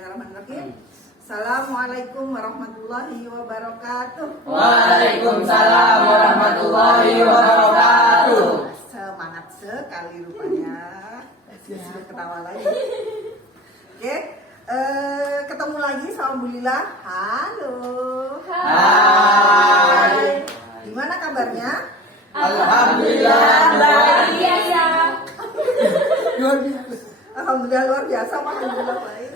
Bismillahirrahmanirrahim. Assalamualaikum warahmatullahi wabarakatuh. Waalaikumsalam warahmatullahi wabarakatuh. Semangat sekali rupanya. Sudah ketawa lagi. Oke, ketemu lagi sama Bu Lila. Halo. Hai. Gimana kabarnya? Alhamdulillah baik ya. Luar biasa. Alhamdulillah luar biasa. Alhamdulillah baik.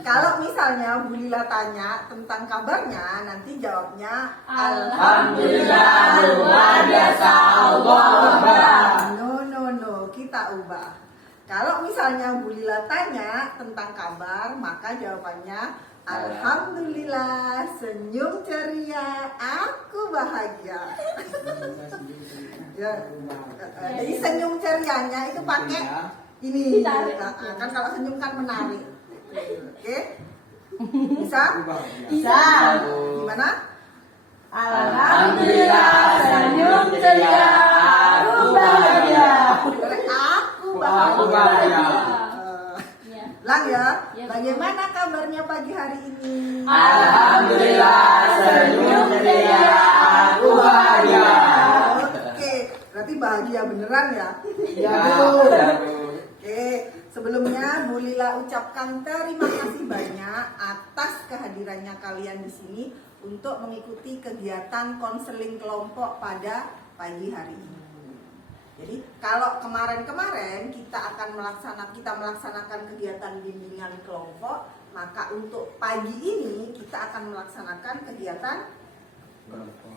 Kalau misalnya Bu Lila tanya tentang kabarnya, nanti jawabnya Alhamdulillah luar biasa. Allah. No, kita ubah. Kalau misalnya Bu Lila tanya tentang kabar, maka jawabannya Alhamdulillah, senyum ceria, aku bahagia. Ya, jadi senyum cerianya itu pakai ini. Kan kalau senyum kan menarik. Oke? Bisa? Bisa. Gimana? Alhamdulillah senyum ceria, aku bahagia. Aku bahagia. Lang ya. Ya. Bagaimana kabarnya pagi hari ini? Alhamdulillah senyum ceria, aku bahagia. Oke, berarti bahagia beneran ya? Ya. Oke, sebelumnya Bu Lila ucapkan terima kasih banyak atas kehadirannya kalian di sini untuk mengikuti kegiatan konseling kelompok pada pagi hari ini. Jadi kalau kemarin-kemarin kita melaksanakan kegiatan bimbingan kelompok, maka untuk pagi ini kita akan melaksanakan kegiatan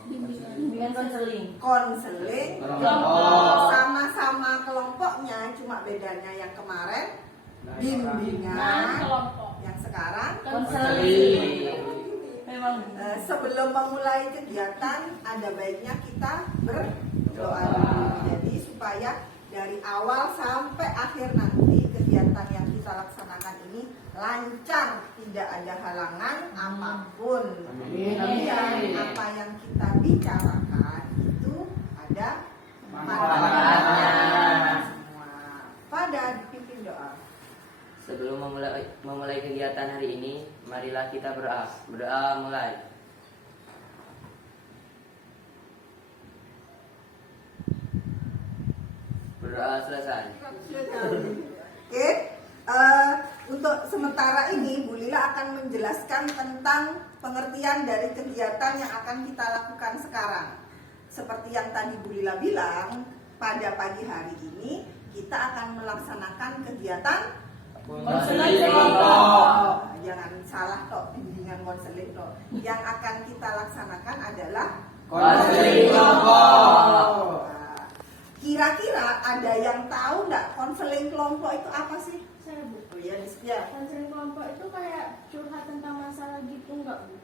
Bimbingan konseling. konseling Kelompok. sama-sama kelompoknya, cuma bedanya yang kemarin bimbingan, Kelompok. yang sekarang Konseling. Memang. sebelum memulai kegiatan ada baiknya kita berdoa dulu. Jadi supaya dari awal sampai akhir nanti kegiatan yang kita laksanakan ini lancar, tidak ada halangan apapun. Kemudian apa yang kita bicarakan itu ada manfaatnya semua. Pada dipimpin doa. Sebelum memulai kegiatan hari ini, marilah kita berdoa. Berdoa mulai. Berdoa selesai. Oke, untuk sementara ini Bu Lila akan menjelaskan tentang pengertian dari kegiatan yang akan kita lakukan sekarang. Seperti yang tadi Bu Lila bilang, pada pagi hari ini kita akan melaksanakan kegiatan Konseling kelompok. Jangan salah toh, bimbingan konseling toh. Yang akan kita laksanakan adalah Konseling kelompok. Nah, kira-kira ada yang tahu nggak konseling kelompok itu apa sih? Saya Bu. Oh ya, Nisbia. Konseling kelompok itu kayak curhat tentang masalah gitu nggak Bu?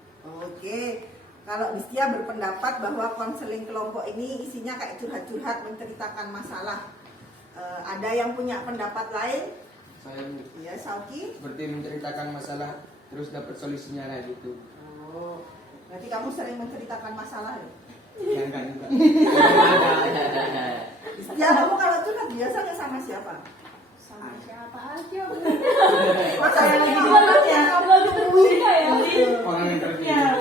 Oke, kalau Nisbia berpendapat bahwa konseling kelompok ini isinya kayak curhat-curhat, menceritakan masalah. Ada yang punya pendapat lain? Saya Ya, Sauki. seperti menceritakan masalah terus dapat solusinya kayak gitu. Oh, berarti kamu sering menceritakan masalah ya? Ya enggak juga. Ya, kamu kalau curhat biasanya sama siapa? Sama siapa aja Bu? Masa Saya sama lagi orang yang kamu lagi terbuka ya. Orang yang terpilih. Ya.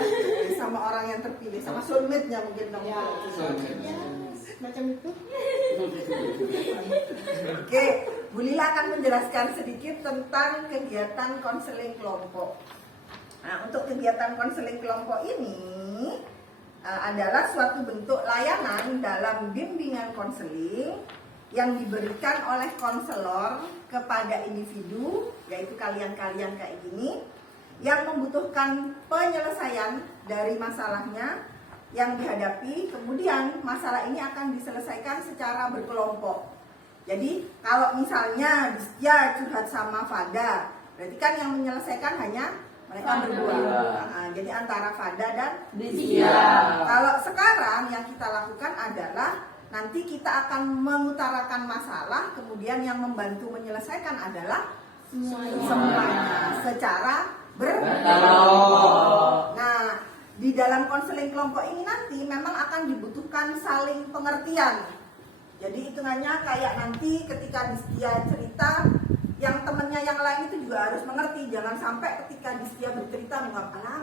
sama orang yang terpilih, sama soulmate-nya mungkin kamu. Ya. Soulmate. Ya, macam itu. Oke, Bu Lila akan menjelaskan sedikit tentang kegiatan konseling kelompok. Nah, untuk kegiatan konseling kelompok ini adalah suatu bentuk layanan dalam bimbingan konseling yang diberikan oleh konselor kepada individu, yaitu kalian-kalian kayak gini, yang membutuhkan penyelesaian dari masalahnya yang dihadapi. Kemudian masalah ini akan diselesaikan secara berkelompok. Jadi kalau misalnya dia curhat sama Fada, berarti kan yang menyelesaikan hanya mereka berdua. Nah, jadi antara Fada dan Rizkia. Kalau sekarang yang kita lakukan adalah nanti kita akan mengutarakan masalah, kemudian yang membantu menyelesaikan adalah semuanya secara berkelompok. Nah, di dalam konseling kelompok ini nanti memang akan dibutuhkan saling pengertian. Jadi hitungannya kayak nanti ketika dia cerita yang temennya yang lain itu juga harus mengerti. Jangan sampai ketika Distia bercerita menganggap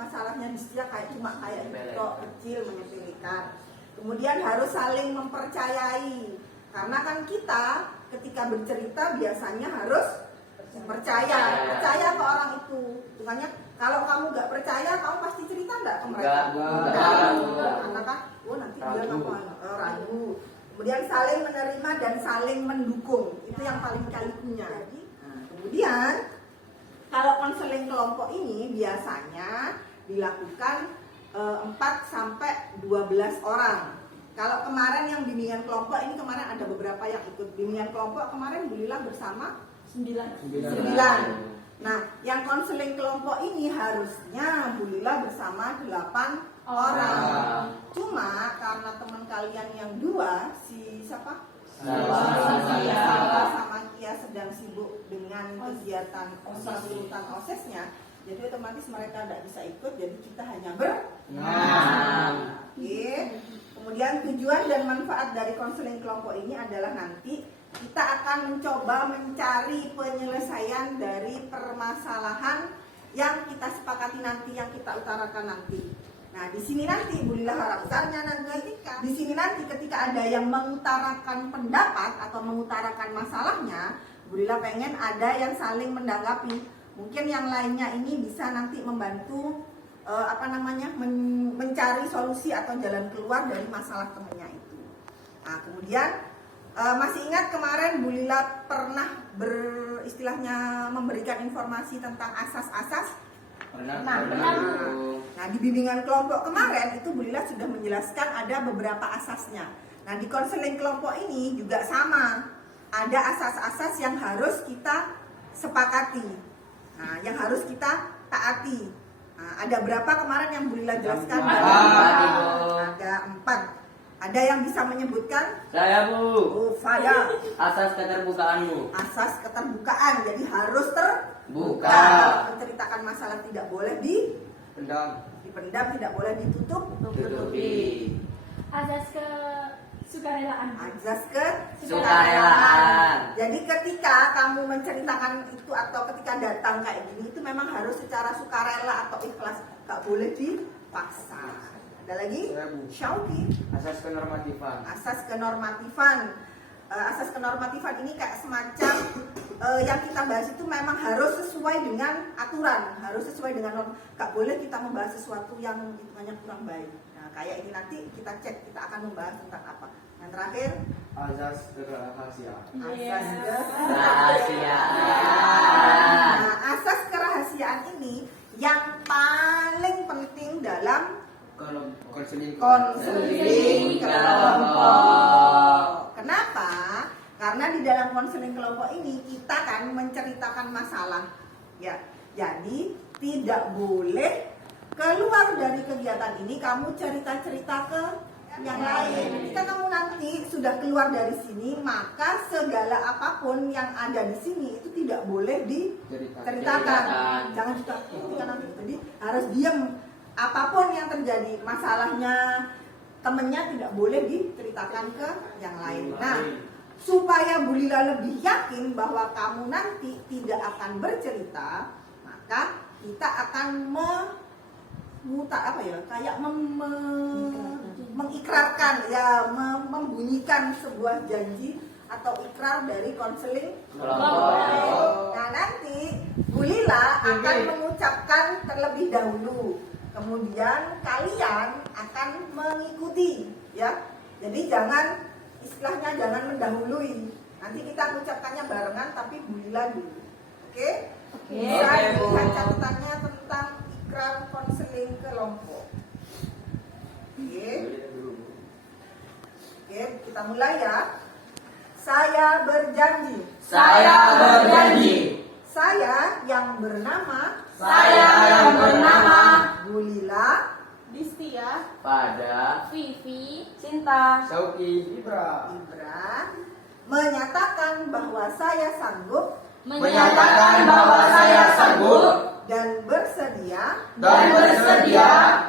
masalahnya Distia cuma kayak itu kecil, menyepelekan. Kemudian harus saling mempercayai, karena kan kita ketika bercerita biasanya harus percaya ke orang itu. Makanya kalau kamu nggak percaya, kamu pasti cerita nggak ke mereka? Enggak. Karena kan, nanti dia Ragu. ragu. Kemudian saling menerima dan saling mendukung, itu yang paling kalikunya. Nah, kemudian kalau konseling kelompok ini biasanya dilakukan 4 sampai 12 orang. Kalau kemarin yang bimbingan kelompok ini kemarin ada beberapa yang ikut bimbingan kelompok kemarin Bulila bersama 9. Nah, yang konseling kelompok ini harusnya Bulila bersama 8 orang. Cuma karena teman kalian yang 2 si siapa? Sama Kia sedang sibuk dengan kegiatan urutan OSES-nya, jadi otomatis mereka tidak bisa ikut, jadi kita hanya Oke. Kemudian tujuan dan manfaat dari konseling kelompok ini adalah nanti kita akan mencoba mencari penyelesaian dari permasalahan yang kita sepakati nanti, yang kita utarakan nanti. Nah, di sini nanti Bulila harapkannya nanti di sini nanti ketika ada yang mengutarakan pendapat atau mengutarakan masalahnya, Bulila pengen ada yang saling menanggapi. Mungkin yang lainnya ini bisa nanti membantu mencari solusi atau jalan keluar dari masalah temannya itu. Nah, kemudian masih ingat kemarin Bulila pernah beristilahnya memberikan informasi tentang asas-asas? Pernah. Nah, di bimbingan kelompok kemarin itu Bulila sudah menjelaskan ada beberapa asasnya. Nah, di konseling kelompok ini juga sama. Ada asas-asas yang harus kita sepakati. Nah, yang harus kita taati. Nah, ada berapa kemarin yang Bulila jelaskan? Ada 4. Ada yang bisa menyebutkan? Saya, Bu. Faya. Asas keterbukaanmu. Asas keterbukaan. Jadi harus Buka. Menceritakan masalah tidak boleh dipendam, tidak boleh Tutupi. Azas kesukarelaan. Azas Sukarela. Jadi ketika kamu menceritakan itu atau ketika datang kayak gini itu memang harus secara sukarela atau ikhlas, gak boleh dipaksa. Ada lagi? Syauki. Asas kenormatifan. Asas kenormatifan ini kayak semacam yang kita bahas itu memang harus sesuai dengan aturan, harus sesuai dengan norma. Gak boleh kita membahas sesuatu yang hitungannya kurang baik. Nah, kayak ini nanti kita cek, kita akan membahas tentang apa. Yang terakhir, Asas kerahasiaan. Nah, asas kerahasiaan ini yang paling penting dalam Konseling kelompok. Kenapa? Karena di dalam konseling kelompok ini kita kan menceritakan masalah, ya. Jadi tidak boleh keluar dari kegiatan ini kamu cerita-cerita ke yang lain. Jika kamu nanti sudah keluar dari sini, maka segala apapun yang ada di sini itu tidak boleh diceritakan. Jangan kita nanti. Jadi harus diam. Apapun yang terjadi, masalahnya temennya tidak boleh diceritakan ke yang lain. Nah, supaya Bulila lebih yakin bahwa kamu nanti tidak akan bercerita, maka kita akan mengikrarkan, ya, membunyikan sebuah janji atau ikrar dari konseling kelompok. Nah, nanti Bulila akan mengucapkan terlebih dahulu. Kemudian kalian akan mengikuti, ya. Jadi istilahnya jangan mendahului. Nanti kita mengucapkannya barengan, tapi Bulila dulu. Oke? Bisa dilihat catatannya tentang ikrar konseling kelompok. Oke, kita mulai ya. Saya berjanji. Saya yang bernama Bulila, Distia, Pada Vivi, Cinta, Sauki, Ibra. menyatakan bahwa saya sanggup menyatakan bahwa saya sanggup dan bersedia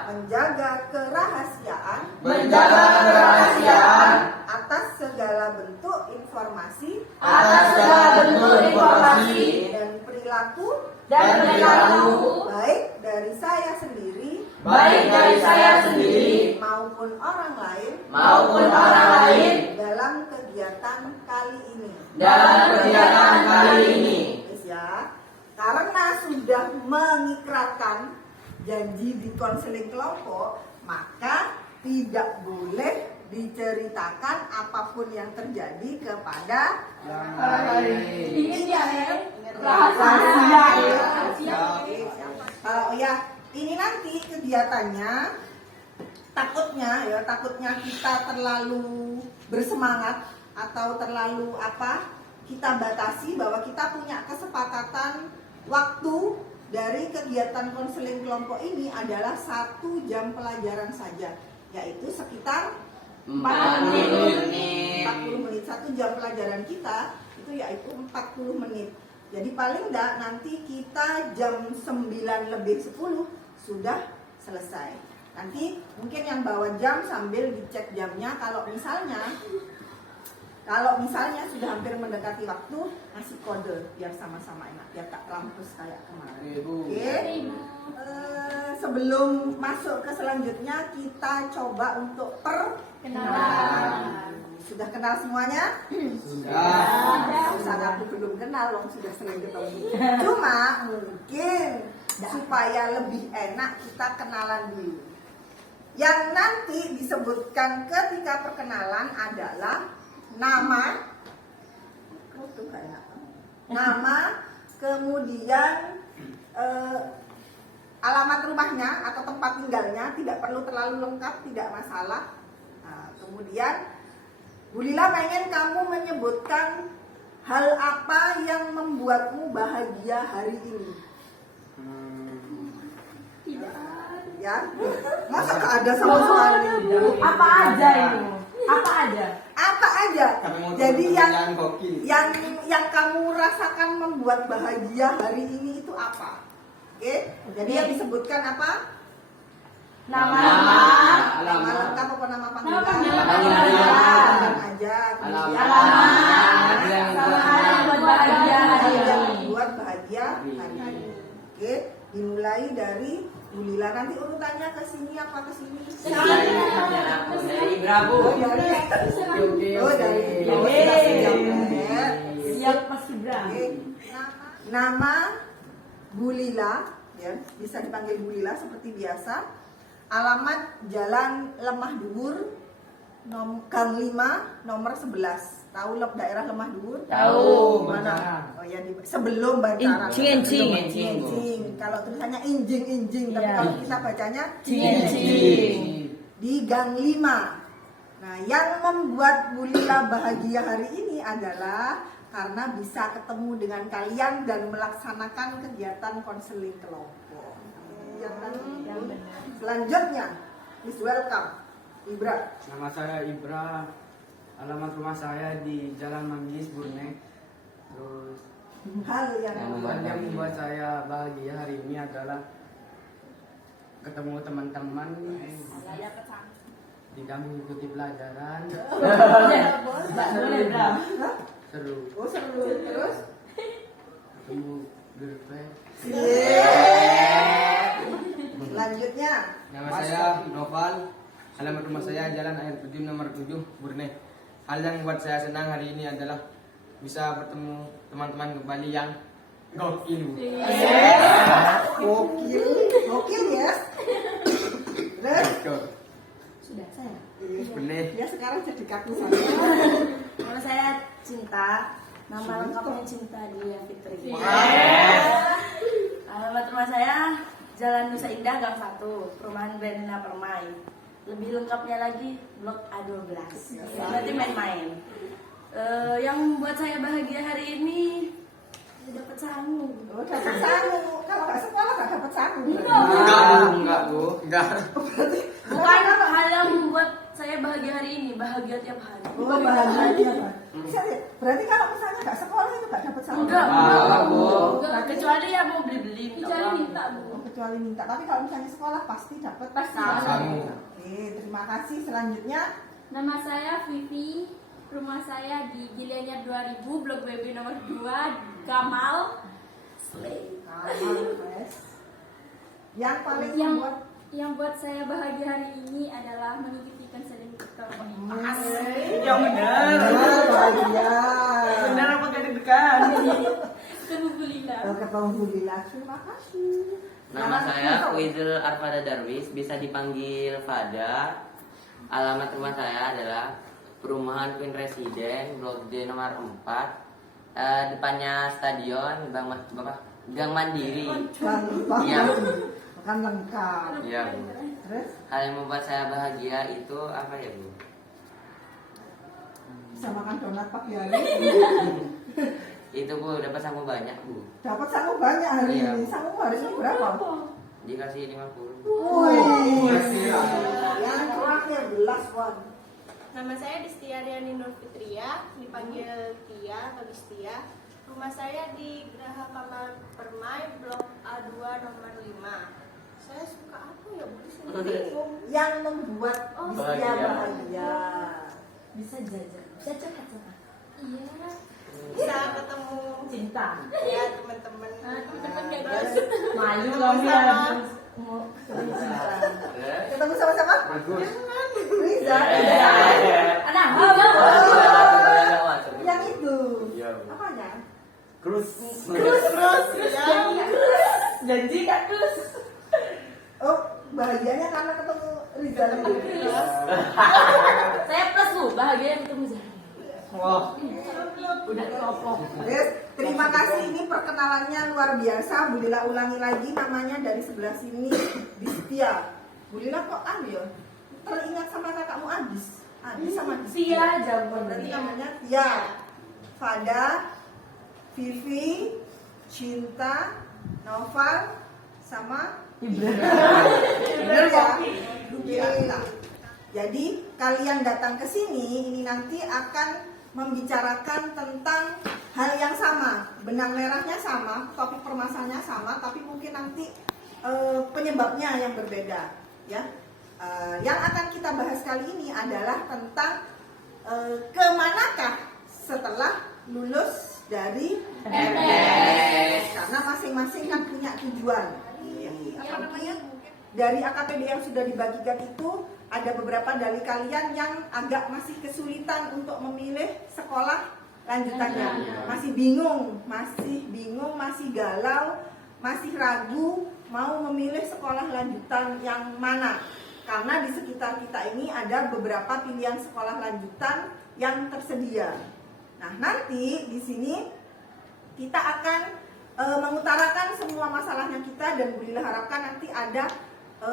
menjaga kerahasiaan menjaga kerahasiaan atas segala bentuk informasi atas segala bentuk informasi dan perilaku dan perilaku baik dari saya sendiri baik dari saya sendiri maupun orang lain maupun orang lain dalam kegiatan kali ini. dalam kegiatan kali ini. Yes, ya. Karena sudah mengikrarkan janji di konseling kelompok, maka tidak boleh diceritakan apapun yang terjadi kepada Ingin ya, rahasia. rahasia. Kalau ya ini nanti kegiatannya takutnya kita terlalu bersemangat atau terlalu kita batasi bahwa kita punya kesepakatan waktu dari kegiatan konseling kelompok ini adalah 1 jam pelajaran saja, yaitu sekitar 40 menit. 40 menit. 1 jam pelajaran kita itu yaitu 40 menit. Jadi paling enggak nanti kita jam 9:10 sudah selesai. Nanti mungkin yang bawa jam sambil dicek jamnya. Kalau misalnya sudah hampir mendekati waktu, kasih kode biar sama-sama enak, biar tak rampus kayak kemarin. Oke. Sebelum masuk ke selanjutnya, kita coba untuk Kenalan. Sudah kenal semuanya? Sudah. Usah aku belum kenal, loh sudah sering ketemu. Cuma mungkin supaya lebih enak kita kenalan dulu. Yang nanti disebutkan ketika perkenalan adalah nama, kemudian alamat rumahnya atau tempat tinggalnya, tidak perlu terlalu lengkap, tidak masalah. Nah, kemudian Bu Lila pengen kamu menyebutkan hal apa yang membuatmu bahagia hari ini. Ya, masa gak ada sama sekali? Apa aja ini? Apa aja? Apa aja? Jadi gokil. yang kamu rasakan membuat bahagia hari ini itu apa? Oke, jadi yang disebutkan apa? Nama. Nama lengkap apa nama panggilan? Nama Panggilan aja. Kemudian Alamat. Sama hal yang buat bahagia hari yang ini. membuat bahagia hari ini. Oke, dimulai dari Bu Lila. Nanti urutannya ke sini apa ke sini? Dari Brabu. Dari Siap Mas Gibran. Oke. Nama Bu Lila, ya, bisa dipanggil Bu Lila seperti biasa. Alamat Jalan Lemah Dhuwur, Gang 5, nomor 11. Tahu daerah Lemah Dhuwur? Tahu. Mana? Oh ya, sebelum Bantaran. Injing. Kalau tulisannya injing, tapi Iya. kalau kita bacanya Cincin. di Gang 5. Nah, yang membuat Bu Lila bahagia hari ini adalah karena bisa ketemu dengan kalian dan melaksanakan kegiatan konseling kelompok. Selanjutnya, please welcome Ibra. Nama saya Ibra. Alamat rumah saya di Jalan Manggis, Burne. Terus Hal yang yang membuat saya bahagia hari ini adalah ketemu teman-teman, tidak mengikuti pelajaran, Boleh, Bram. seru, Oh, seru. Terus? ketemu girlfriend. Selanjutnya, Nama saya Noval. Alamat rumah saya Jalan Air Terjun nomor 7, Burne. Hal yang membuat saya senang hari ini adalah bisa bertemu teman-teman kembali yang gokil. gokil yes. Terus? Sudah saya. Burne. Dia sekarang jadi kaku saja. Nama saya Cinta. Nama lengkapnya Cinta Dia Fitri. Alamat rumah saya Jalan Nusa Indah Gang 1, Perumahan Brandina Permai. Lebih lengkapnya lagi Blok A12. Berarti main-main. Yang membuat saya bahagia hari ini dapat sangu. Oh, dapat sangu. Kalau nggak sekolah nggak dapat sangu. Enggak, Bu. Enggak. Bukan hal yang membuat saya bahagia hari ini, bahagia tiap hari. Oh, bahagia. Bisa lihat. Berarti kalau misalnya nggak sekolah itu nggak dapat sangu. Enggak, Bu. Nah, kecuali ya mau beli-beli minta Kecuali uang. minta, Bu. Oh, kecuali minta. Tapi kalau misalnya sekolah pasti dapat Pasti. sangu. Sangu. Oke, terima kasih. Selanjutnya, Nama saya Vivi. Rumah saya di Gileanyar 2000, Blok BB nomor 2, Gamal. Slay. Yang paling Yang membuat yang buat saya bahagia hari ini adalah mengikuti konseling kelompok. Yang benar. bahagia. Benar apa gak deg-degan? Alhamdulillah. Ketemu Bulila, terima kasih. Nama saya Wizul Arfada Darwis, bisa dipanggil Fada. Alamat rumah saya adalah Perumahan Queen Residen, Blok D nomor 4. Depannya stadion Gang Mandiri. Iya. Makan lengkap. Iya, Bu. Terus Hal yang membuat saya bahagia itu apa ya, Bu? bisa makan donat pagi hari. Itu, Bu, dapat samu banyak, Bu. Dapat sangu banyak hari Iya. ini. Sangu hari ini berapa? Dikasih 50. Wih. Yang terakhir last one. Nama saya Distia Riani Nur Fitria, dipanggil Tia atau Distia. Rumah saya di Geraha Kamar Permai, Blok A2 nomor 5. Saya suka apa ya, Bu? Yang membuat dia bahagia. Bisa jajan, bisa curhat-curhat. Iya. Bisa ketemu Cinta. ya teman-teman. Teman-teman gak Terus Malu ketemu kamu ya. sama Mau Ketemu sama-sama? Bagus. Riza. Anak, Yang itu. Iya, Bu. Apanya? Terus. ya. janji kan terus. Oh, bahagianya karena ketemu Riza. Saya plus Bu, bahagia yang ketemu Zahra. Wah. Udah kelompok. Yes, terima kasih. Ini perkenalannya luar biasa. Bu Lila ulangi lagi namanya dari sebelah sini, Distia. Bu Lila kok ya? Teringat sama kakakmu Adis. Adis sama Distia. Sia jawaban Berarti dari namanya Tia, Fada, Vivi, Cinta, Noval, sama Bener ya? Iya. Jadi kalian datang ke sini ini nanti akan membicarakan tentang hal yang sama, benang merahnya sama, topik permasalahannya sama, tapi mungkin nanti penyebabnya yang berbeda, ya. Yang akan kita bahas kali ini adalah tentang kemanakah setelah lulus dari MTs, karena masing-masing kan punya tujuan. Apalagi dari AKPD yang sudah dibagikan itu ada beberapa dari kalian yang agak masih kesulitan untuk memilih sekolah lanjutannya, masih bingung, masih galau, masih ragu mau memilih sekolah lanjutan yang mana. Karena di sekitar kita ini ada beberapa pilihan sekolah lanjutan yang tersedia. Nah, nanti di sini kita akan mengutarakan semua masalahnya kita, dan Bu Lila harapkan nanti ada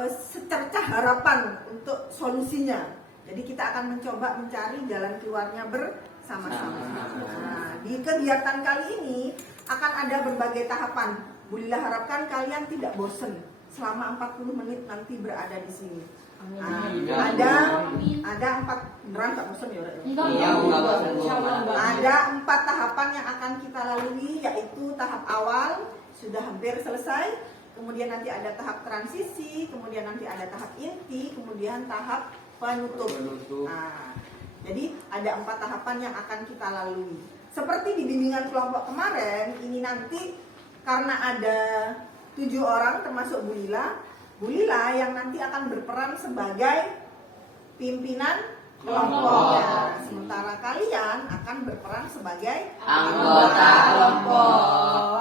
secercah harapan untuk solusinya. Jadi kita akan mencoba mencari jalan keluarnya bersama-sama. Nah, di kegiatan kali ini akan ada berbagai tahapan. Bu Lila harapkan kalian tidak bosan selama 40 menit nanti berada di sini. Nah, ada 4 beneran nggak bosan ya? Iya, enggak bosan, Bu. Ada 4 tahapan yang akan kita lalui, yaitu tahap awal sudah hampir selesai, kemudian nanti ada tahap transisi, kemudian nanti ada tahap inti, kemudian tahap penutup. Nah, jadi ada 4 tahapan yang akan kita lalui. Seperti di bimbingan kelompok kemarin, ini nanti karena ada 7 orang termasuk Bu Lila yang nanti akan berperan sebagai pimpinan kelompoknya. Sementara kalian akan berperan sebagai Anggota kelompok.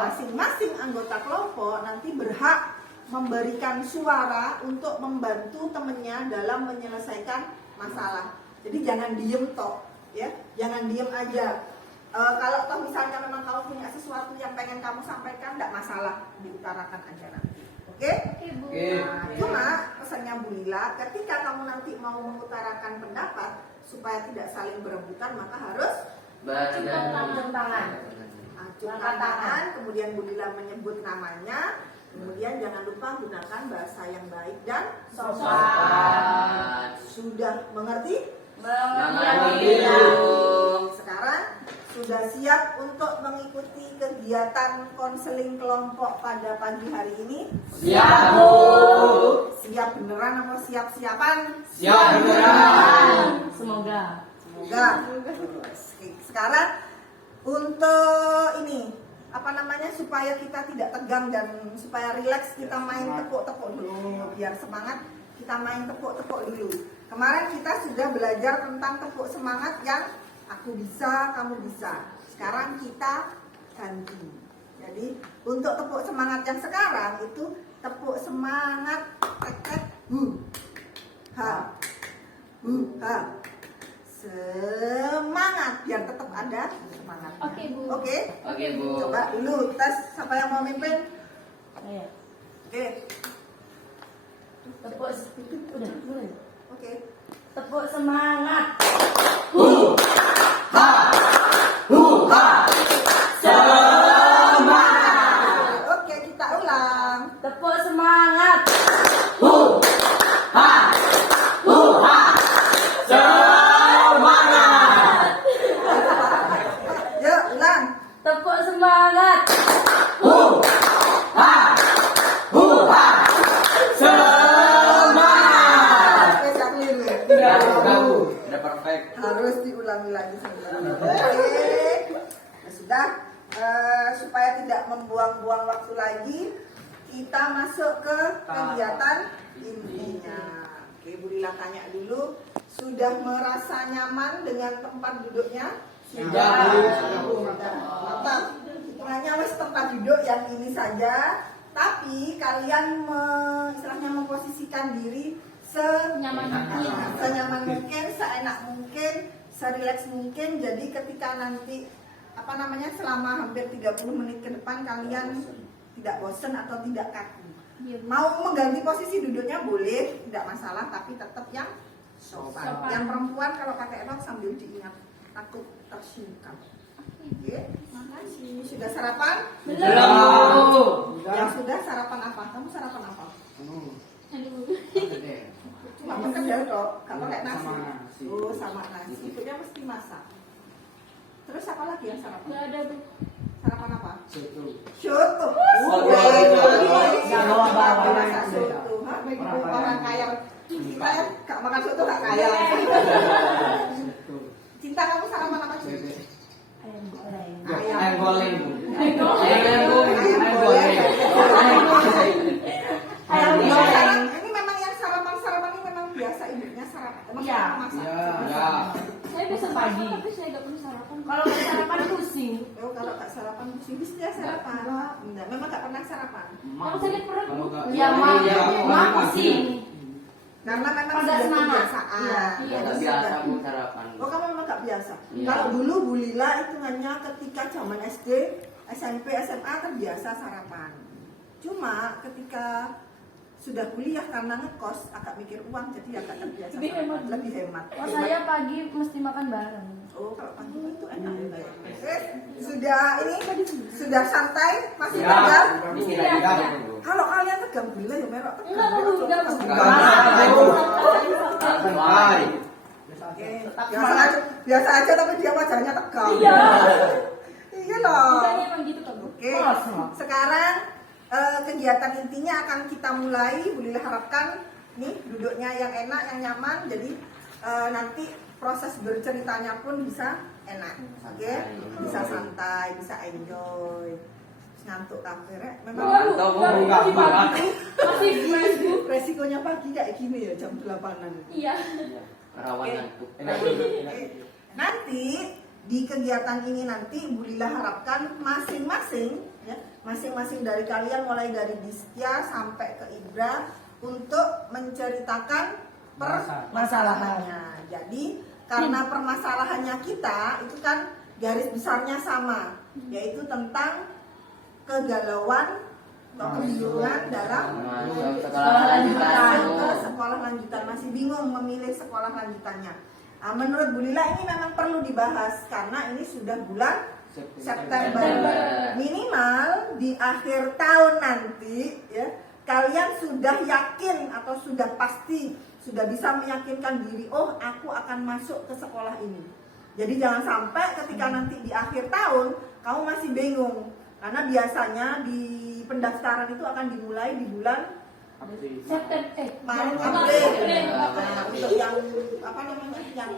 Masing-masing anggota kelompok nanti berhak memberikan suara untuk membantu temennya dalam menyelesaikan masalah. Jadi jangan diem toh, ya, jangan diem aja. Kalau toh misalnya memang kamu punya sesuatu yang pengen kamu sampaikan, tidak masalah, diutarakan aja nanti. Oke? Bu. Nah, cuma pesannya Bu Lila, ketika kamu nanti mau mengutarakan pendapat supaya tidak saling berebutan, maka harus Acung tangan. acungkan tangan, kemudian Bu Lila menyebut namanya, kemudian jangan lupa gunakan bahasa yang baik dan Sopan. Sudah mengerti? Mengerti. Sekarang sudah siap untuk mengikuti kegiatan konseling kelompok pada pagi hari ini? Siap, Bu. Siap beneran apa siap-siapan? Siap beneran. Semoga. Semoga. Terus, oke, sekarang untuk ini apa namanya supaya kita tidak tegang dan supaya rileks kita main tepuk-tepuk dulu biar semangat kita main tepuk-tepuk dulu. Kemarin kita sudah belajar tentang tepuk semangat yang aku bisa, kamu bisa. Sekarang kita ganti. Jadi untuk tepuk semangat yang sekarang itu tepuk semangat tek ha ha semangat biar tetap ada semangat. Oke, Bu. Oke. Oke, Bu. Coba dulu tes siapa yang mau mimpin. Ayo. Oke. Tepuk udah mulai. Oke. Tepuk semangat. Oke, kita ulang. Tepuk semangat. Yuk, ulang. Tepuk semangat. Oke, saya keliru. Udah perfect. Harus diulangi lagi sebenarnya. Oke. Ya sudah, supaya tidak membuang-buang waktu lagi, kita masuk ke kegiatan intinya. Oke, Bu Lila tanya dulu, sudah merasa nyaman dengan tempat duduknya? Sudah. Mantap. Hitungannya wes tempat duduk yang ini saja, tapi kalian istilahnya memposisikan diri senyaman mungkin, seenak mungkin, serileks mungkin. Jadi ketika nanti apa namanya selama hampir 30 menit ke depan kalian tidak bosan atau tidak kaku. Mau mengganti posisi duduknya boleh, tidak masalah, tapi tetap yang sopan. Yang perempuan kalau pakai rok sambil diingat takut tersingkap. Oke, makasih. Sudah sarapan? Belum. Yang sudah sarapan apa? Kamu sarapan apa? Cuma makan ya dok, gak pakai nasi. Sama nasi. Oh, sama nasi. Ikutnya mesti masak. Terus apa lagi yang sarapan? Gak ada, Bu. Sarapan apa? Soto. Soto. Bawa. Soto. Hah? Orang kaya. Kita ya gak makan soto gak kaya. Cinta kamu sarapan apa sih? Ayam goreng. Ayam goreng. Ayam goreng. Ayam Ini goreng. ini memang yang sarapan ini memang biasa ibunya sarapan. Emang Iya. kamu masak? Ya. Saya bisa Pagi. tapi saya gak perlu sarapan. Kalau nggak sarapan pusing. Oh, kalau gak sarapan pusing, dia sarapan. Enggak, memang gak pernah sarapan. Kalau sakit perut, Bu. Ya mah pusing. Karena memang Pada sudah semangat. kebiasaan. Iya. Iya. Nggak biasa Bu sarapan. Oh, kamu memang gak biasa. Iya. Kalau dulu Bu Lila hitungannya ketika zaman SD, SMP, SMA terbiasa sarapan. Cuma ketika sudah kuliah karena ngekos agak mikir uang jadi agak terbiasa Lebih sarapan. hemat. Lebih hemat. Oh saya pagi mesti makan bareng. Oh, kalau pagi itu enak ya. Oke, sudah santai, masih Ya. tegang. Istirahat Bu. Kalau kalian tegang gila ya merok tegang. Enggak, Bu. Enggak, Bu. Santai. Oke, biasa aja tapi dia wajahnya tegang. Iya. Iya loh. Bukannya emang gitu kan, Bu? Oke, sekarang kegiatan intinya akan kita mulai. Bu Lila harapkan nih duduknya yang enak, yang nyaman. Jadi nanti proses berceritanya pun bisa enak, oke? Bisa santai, bisa enjoy. Terus ngantuk kafe, Rek. Memang Mantap, Bu. Masih pagi. Masih fresh, Bu. resikonya pagi kayak gini ya jam 8-an. Iya. Rawan ngantuk. Nanti di kegiatan ini nanti Bu Lila harapkan masing-masing dari kalian mulai dari Distia sampai ke Ibra untuk menceritakan permasalahannya. Jadi karena permasalahannya kita itu kan garis besarnya sama, yaitu tentang kegalauan atau kebingungan dalam Masuk sekolah lanjutan. masuk ke sekolah lanjutan, masih bingung memilih sekolah lanjutannya. Nah, menurut Bu Lila ini memang perlu dibahas karena ini sudah bulan September. Minimal di akhir tahun nanti ya kalian sudah yakin atau sudah pasti sudah bisa meyakinkan diri, oh aku akan masuk ke sekolah ini. Jadi jangan sampai ketika nanti di akhir tahun kamu masih bingung karena biasanya di pendaftaran itu akan dimulai di bulan September. Maret, April. April. Nah, untuk yang apa namanya yang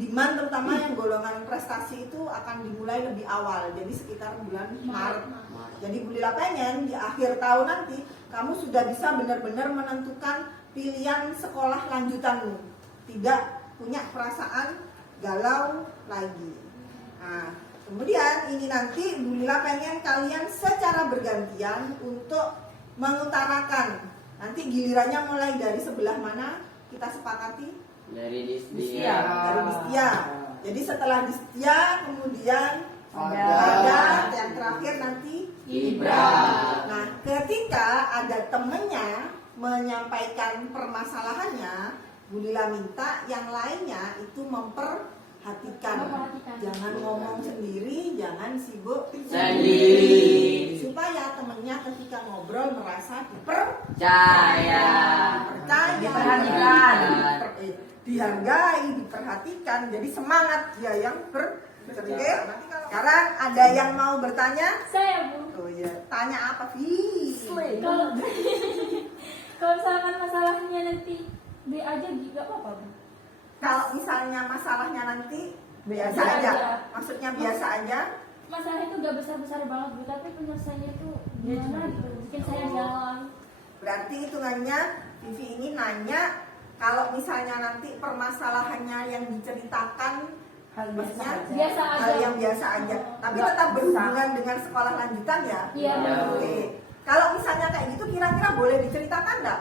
demand terutama yang golongan prestasi itu akan dimulai lebih awal, jadi sekitar bulan Maret. Jadi Bu Lila pengen di akhir tahun nanti kamu sudah bisa benar-benar menentukan pilihan sekolah lanjutanmu, tidak punya perasaan galau lagi. Nah, kemudian ini nanti Bu Lila pengen kalian secara bergantian untuk mengutarakan. Nanti gilirannya mulai dari sebelah mana kita sepakati? Dari Distia. Dari Distia. Jadi setelah Distia kemudian Fada. Fada, yang terakhir nanti Ibra. Nah, ketika ada temennya menyampaikan permasalahannya, Bu Lila minta yang lainnya itu memperhatikan. Jangan ngomong sendiri, jangan sibuk Sendiri. supaya temennya ketika ngobrol merasa Percaya. diperhatikan, dihargai, diperhatikan. Jadi semangat dia yang bercerita. Sekarang ada yang mau bertanya? Saya Bu. Oh iya, tanya apa, Vi? Kalau kalau misalkan masalahnya nanti B aja juga apa-apa Bu? Kalau misalnya masalahnya nanti biasa Biasa aja, aja. maksudnya biasa aja. Masalah itu gak besar-besar banget Bu, tapi penyelesaiannya itu gimana gitu? Bikin saya jalan. Berarti hitungannya Vivi ini nanya kalau misalnya nanti permasalahannya yang diceritakan Hal biasa maksudnya aja. Biasa hal aja. yang biasa aja, tapi tetap berhubungan dengan sekolah lanjutan ya. Iya. Ya. Oke. Kalau misalnya kayak gitu kira-kira boleh diceritakan nggak?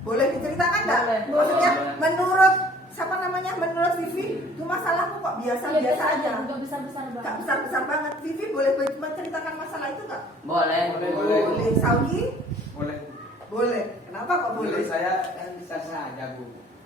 Boleh diceritakan nggak? Boleh. Maksudnya Boleh. menurut siapa namanya? Menurut Vivi, itu masalahku kok biasa-biasa aja. Gak besar-besar Gak banget. besar-besar banget. Vivi boleh menceritakan masalah itu nggak? Boleh. Boleh. Saudi? Boleh. Boleh. Kenapa kok boleh? Menurut saya kan bisa saja Bu,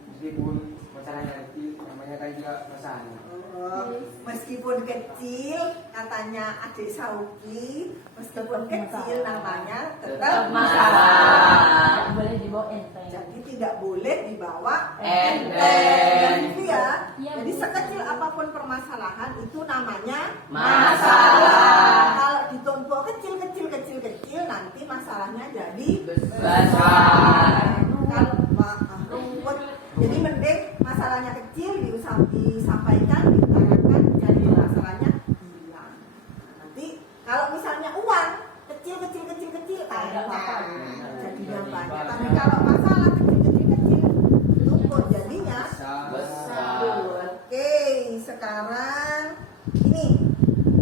meskipun masalahnya kecil, namanya kan juga masalah. Oh, meskipun kecil, katanya adik Sauki, meskipun kecil namanya tetap Masalah. Nggak boleh dibawa enteng. Jadi tidak boleh dibawa Enteng. Gitu ya. Iya, Jadi Bu. sekecil apapun permasalahan itu namanya Masalah. Kalau ditumpuk kecil nanti masalahnya jadi Besar. Kalau ruwet. Jadi mending masalahnya kecil disampaikan, diutarakan, jadi masalahnya hilang. Nanti kalau misalnya uang kecil, Nggak apa-apa. jadinya banyak. Tapi kalau masalah kecil, tumpuk jadinya Besar. Oke, sekarang ini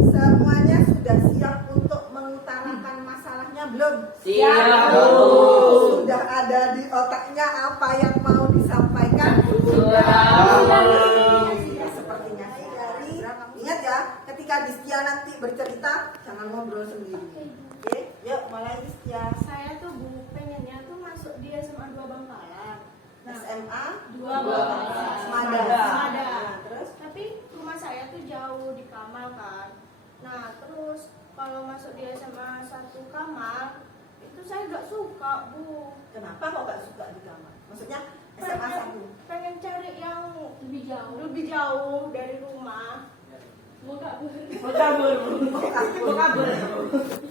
semuanya sudah siap untuk mengutarakan masalahnya belum? Siap, Bu. Sudah ada di otaknya apa yang mau disampaikan? Ya, sepertinya sih dari. Ingat ya, ketika Distia nanti bercerita jangan ngobrol sendiri. Oke, yuk mulai Distia. Saya tuh Bu pengennya tuh masuk di SMA 2 Bangkalan. Nah, SMA 2 Bangkalan. Semada. Semada. Nah, terus Tapi rumah saya tuh jauh di Kamal kan. Nah, terus kalau masuk di SMA 1 Kamal itu saya gak suka Bu. kenapa kok gak suka di kamar? Maksudnya SMA 1? Pengen cari yang Lebih jauh. dari rumah. Mau kabur.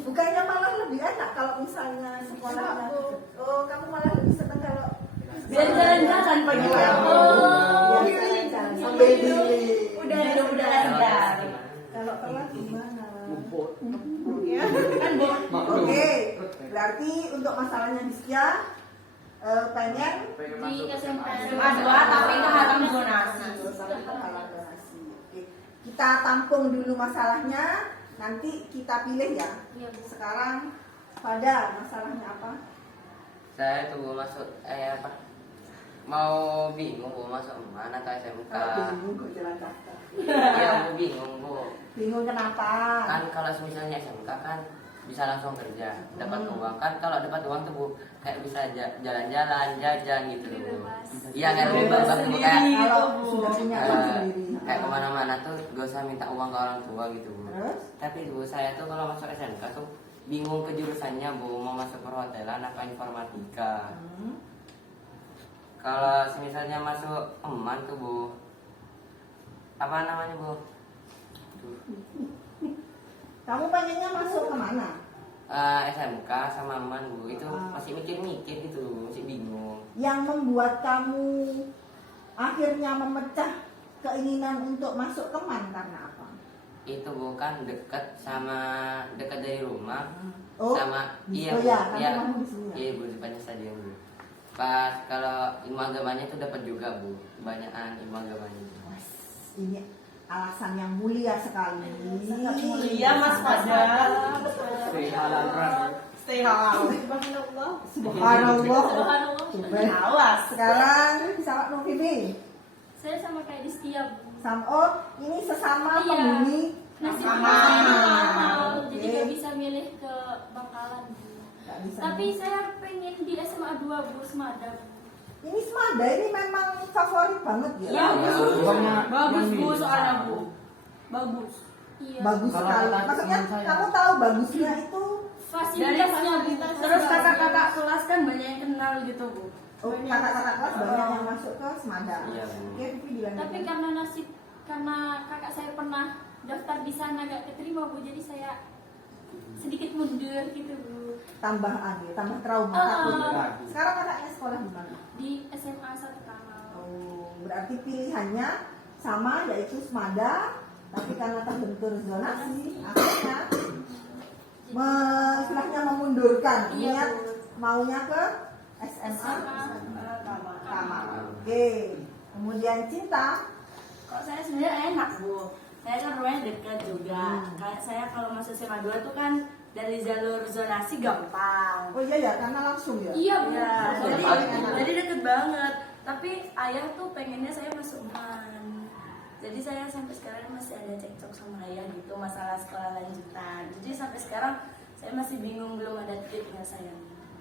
Bukannya malah lebih enak kalau misalnya sekolahnya. Oh, kamu malah lebih seneng kalau Biar jalan-jalan pagi Oh. Biar jalan-jalan sambil diri. udah lancar. Kalau telat gimana? Ya. Kan Bu. Oke, berarti untuk masalahnya Distia pengen Di SMP. SMA 2 tapi kehalang donasi. sampai kepala donasi. Oke, kita tampung dulu masalahnya, nanti kita pilih ya. Iya Bu. Sekarang pada masalahnya apa? Saya tuh masuk apa? Mau bingung Bu masuk mana atau SMK? Kalau bingung kok jalan daftar. Iya, Bu bingung Bu. Bingung kenapa? Kan kalau misalnya SMK kan bisa langsung kerja, dapat uang kan. Kalau dapat uang tuh Bu kayak bisa jalan-jalan, jajan gitu Bu. Iya kayak lebih Bebas bebas Bu, sendiri. kayak Kalau Bu. sudah punya uang eh, sendiri. kayak kemana-mana tuh gak usah minta uang ke orang tua gitu Bu. Terus? Tapi Bu saya tuh kalau masuk SMK tuh bingung ke jurusannya Bu, mau masuk perhotelan apa informatika. Kalau misalnya masuk eman tuh Bu, apa namanya Bu? Aduh. Kamu pengennya masuk kemana? SMK sama eman Bu, itu masih mikir-mikir gitu, masih bingung. Yang membuat kamu akhirnya memecah keinginan untuk masuk Keman karena apa? Itu bukan dekat dari rumah. Oh, Sama di iya, Bu. Sekoya, kan Iya. rumahmu di sini ya? Iya, Bu, depannya stadion, Bu. Pas kalau ilmu agamanya itu dapat juga, Bu. Kebanyakan ilmu agamanya. Wes, ini alasan yang mulia sekali. Sangat mulia, Mas Fada. Stay halal, Bran. Stay halal. Subhanallah. Subhanallah. Coba. Awas. Sekarang sama Nur Vivi. Saya sama kayak Distia, Bu. Oh, ini sesama Iya. penghuni Nasi Sama. saya mahal, jadi Oke. nggak bisa milih ke Bangkalan, Bu. Nggak bisa. Tapi saya pengen di SMA 2, Bu, Semada, Bu. Ini Semada ini memang favorit banget ya. Iya, Bu. Bukannya Bagus, yang Bu, ini. soalnya, Bu. Bagus. Iya. Bagus Kalau sekali. kata Maksudnya teman saya. kamu tahu bagusnya itu Fasilitasnya, Bu. Terus kakak-kakak kelas kan banyak yang kenal gitu, Bu. oh, kakak-kakak kelas banyak yang masuk ke Semada. Iya, Bu. Oke, Vivi dilanjutkan. Tapi karena kakak saya pernah daftar di sana gak keterima, Bu, jadi saya sedikit mundur gitu, Bu. tambah trauma. Ah. takut. Sekarang kakaknya sekolah di mana? Di SMA 1 Kamal. Oh, berarti pilihannya sama yaitu Semada, tapi karena terbentur zonasi, akhirnya istilahnya memundurkan Iya, niat Bu. maunya ke SMA Kamal. Oke, kemudian Cinta. Kalau saya sebenarnya enak, Bu. Saya kan rumahnya dekat juga. Kayak saya kalau masuk SMA 2 tuh kan dari jalur zonasi gampang. Oh iya ya, karena langsung ya. Iya, Bu. Iya, jadi enak. jadi deket banget. Tapi ayah tuh pengennya saya masuk UMAN. Jadi saya sampai sekarang masih ada cekcok sama ayah gitu masalah sekolah lanjutan. Jadi sampai sekarang saya masih bingung, belum ada titiknya saya.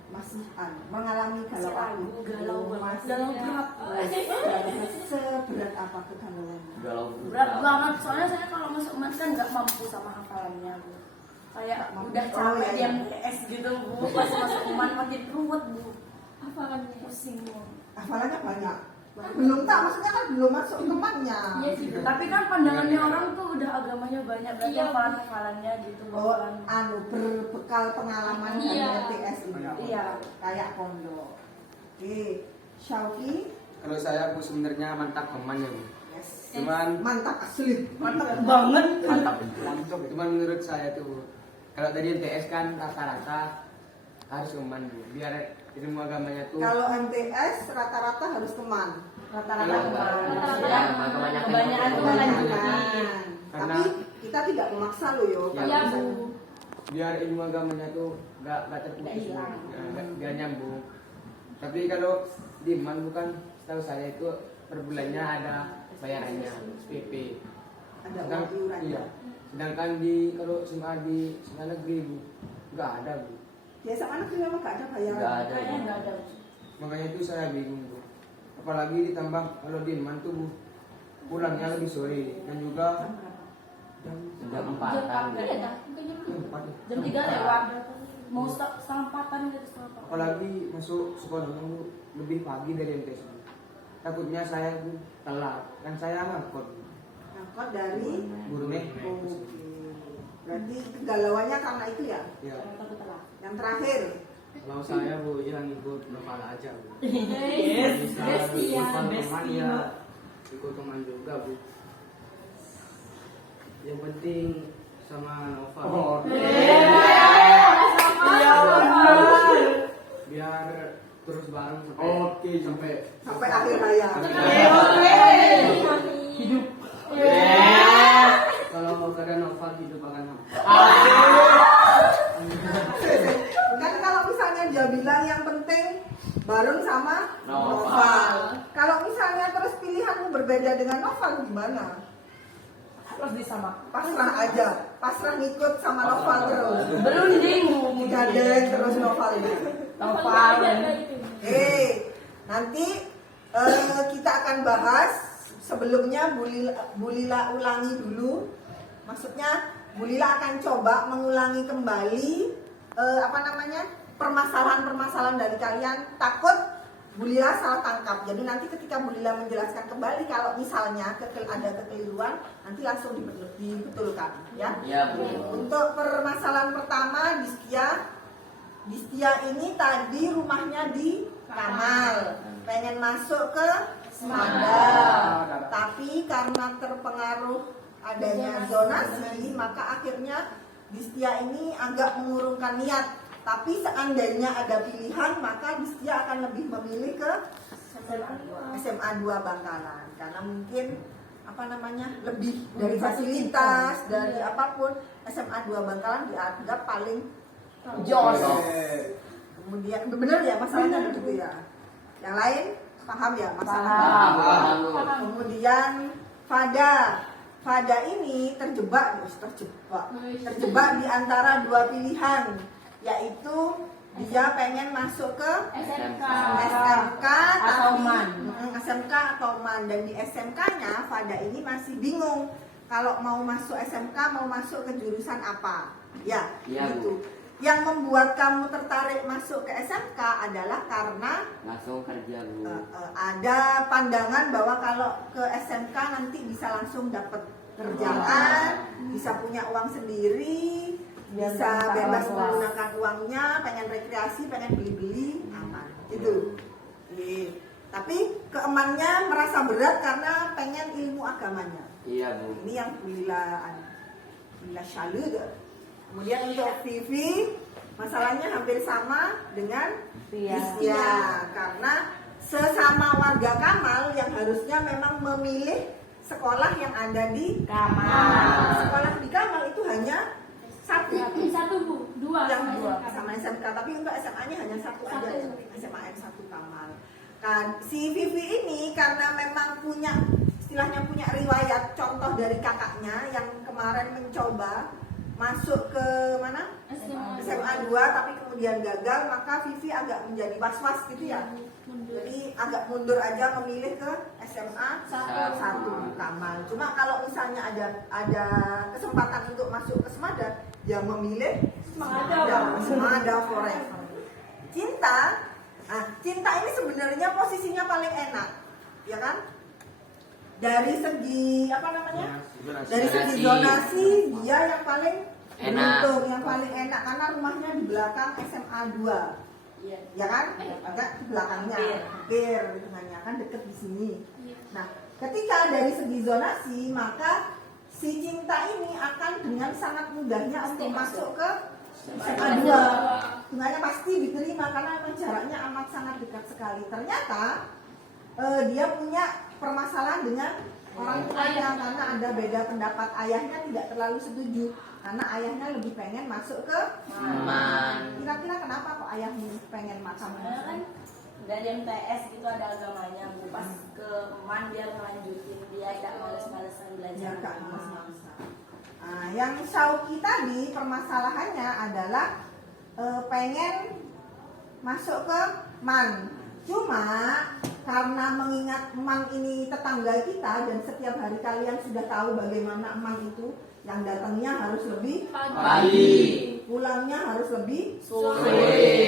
Masih mengalami galau aku. Galau banget. Masih Galau berat. seberat apa kegalauannya? Galau Berat banget. Soalnya saya kalau masuk UMAN kan nggak mampu sama hafalannya, Bu. Kayak Nggak mampu. udah Oh, capek iya, di iya. MTS gitu, Bu. Pas masuk UMAN makin ruwet, Bu. Hafalannya. Pusing, Bu. Hafalannya banyak. Belum tak, maksudnya kan belum masuk temannya. Iya sih, Bu. Tapi kan pandangannya orang tuh udah agamanya banyak, berarti Iya. hafalan-hafalannya gitu. Oh, hafalan. berbekal pengalaman dari Iya. MTS ini. Iya. Kayak pondok. Oke, Syauki. Kalau saya, Bu, sebenarnya mantap Keman ya, Bu. Yes. Cuman Mantap asli. Mantap banget. mantap. Cuman menurut saya tuh, Bu, kalau tadi NTS kan rata-rata harus Keman, Bu. Biar ilmu agamanya tuh Kalau MTS rata-rata harus teman. Rata-rata Iya, hafalan. Iya, kebanyakan. Kebanyakan Kebanyakan. Karena- Tapi kita tidak memaksa loh yo. Iya, Iya, Kalau Bu. biar ilmu agamanya tuh nggak terputus, Nggak hilang. nggak nyambung. Tapi kalau di MAN bukan, setahu saya itu per bulannya ada bayarannya PP. ada Sedang- uang iuran. iya. Sedangkan di kalau SMA di SMA negeri, Bu, nggak ada, Bu. Ya sama negeri memang gak ada bayaran. Nggak ada. Kayaknya nggak ada. Makanya itu saya bingung, Bu. Apalagi ditambah kalau di MAN tuh, Bu, pulangnya lebih sore dan juga jam Jam 4 Jam kan. 4 iya dah. Bukan jam 5. 4. Jam 3 lewat. Mau setengah 4-an gitu, setengah 4. Apalagi masuk sekolahnya, Bu, lebih pagi dari MTS. Bu. Takutnya saya, Bu, telat. Kan saya ngangkut. Angkot dari Gurune. Oke. Berarti kegalauannya karena itu ya. Ya. Takut telat. Yang terakhir, Kalau saya, Bu, yang ikut novel aja, Bu. Yes. Bisa Bestia. novel teman ya ikut teman juga, Bu. Yang penting sama novel. Oh, Biar terus bareng sampai Oke, sampai akhir hayat. Hidup. kalau ada novel hidup akan hampa. Kan kalau misalnya dia bilang yang penting bareng sama Novel. novel. Kalau misalnya terus pilihanmu berbeda dengan novel gimana? Terus disama. Pasrah aja, pasrah ngikut sama novel terus. Berunding, Bu. Gandeng terus novelnya. Novel. Nanti kita akan bahas sebelumnya Bulila ulangi dulu. Maksudnya Bulila akan coba mengulangi kembali permasalahan-permasalahan dari kalian. Takut Bulila salah tangkap. Jadi nanti ketika Bulila menjelaskan kembali kalau misalnya ada kekeliruan, nanti langsung dibetulkan ya. Iya, Bu. Untuk permasalahan pertama Distia ini tadi rumahnya di Kamal, pengen masuk ke Semada, tapi karena terpengaruh adanya zonasi, maka akhirnya Distia ini agak mengurungkan niat. Tapi seandainya ada pilihan, maka Distia akan lebih memilih ke SMA 2 Bangkalan, karena mungkin lebih dari fasilitas, dari apapun. SMA 2 Bangkalan dianggap paling jos. Kemudian benar ya masalahnya begitu ya. Yang lain paham ya masalahnya. Kemudian Fada ini terjebak di antara dua pilihan, yaitu dia pengen masuk ke SMK atau MAN. SMK atau MAN, dan di SMK-nya Fada ini masih bingung kalau mau masuk SMK mau masuk ke jurusan apa. Ya, gitu. Yang membuat kamu tertarik masuk ke SMK adalah karena Langsung kerja, Bu. ada pandangan bahwa kalau ke SMK nanti bisa langsung dapat kerjaan, bisa punya uang sendiri, bisa bebas menggunakan uangnya, pengen rekreasi, pengen beli-beli, aman. Itu. Tapi keemannya merasa berat karena pengen ilmu agamanya. Iya, Bu. Ini yang Lila Syalu. Kemudian untuk Vivi, masalahnya hampir sama dengan Distia, karena sesama warga Kamal yang harusnya memang memilih sekolah yang ada di Kamal. Sekolah di Kamal itu hanya satu Bu, dua yang sama sama SMK. SMK, tapi untuk SMA-nya hanya satu aja, Satu. SMA 1 Kamal. Kan si Vivi ini karena memang punya riwayat contoh dari kakaknya yang kemarin mencoba masuk ke mana? SMA 2 tapi kemudian gagal, maka Vivi agak menjadi was-was gitu ya. Jadi agak mundur aja memilih ke SMA 1 Kamal. Cuma kalau misalnya ada kesempatan untuk masuk ke Semada, ya memilih Semada forever. Cinta ini sebenarnya posisinya paling enak, ya kan? Dari segi Dari segi zonasi dia yang paling beruntung, yang paling enak karena rumahnya di belakang SMA 2. Ya kan? Agak di belakangnya, hampir hitungannya kan deket di sini. Nah, ketika dari segi zonasi, maka si Cinta ini akan dengan sangat mudahnya untuk masuk ke SMA 2. Hitungannya pasti diterima karena memang jaraknya amat sangat dekat sekali. Ternyata dia punya permasalahan dengan orang tuanya karena ada beda pendapat. Ayahnya tidak terlalu setuju karena ayahnya lebih pengen masuk ke MAN. Kira-kira kenapa kok ayahmu pengen masuk? Kan dari MTS itu ada agamanya, Bu. Pas ke MAN dia ngelanjutin, dia tidak males-malesan belajar. Yang Syauki tadi permasalahannya adalah pengen masuk ke MAN. Cuma karena mengingat MAN ini tetangga kita dan setiap hari kalian sudah tahu bagaimana MAN itu, yang datangnya harus lebih Pagi. pulangnya harus lebih Sore.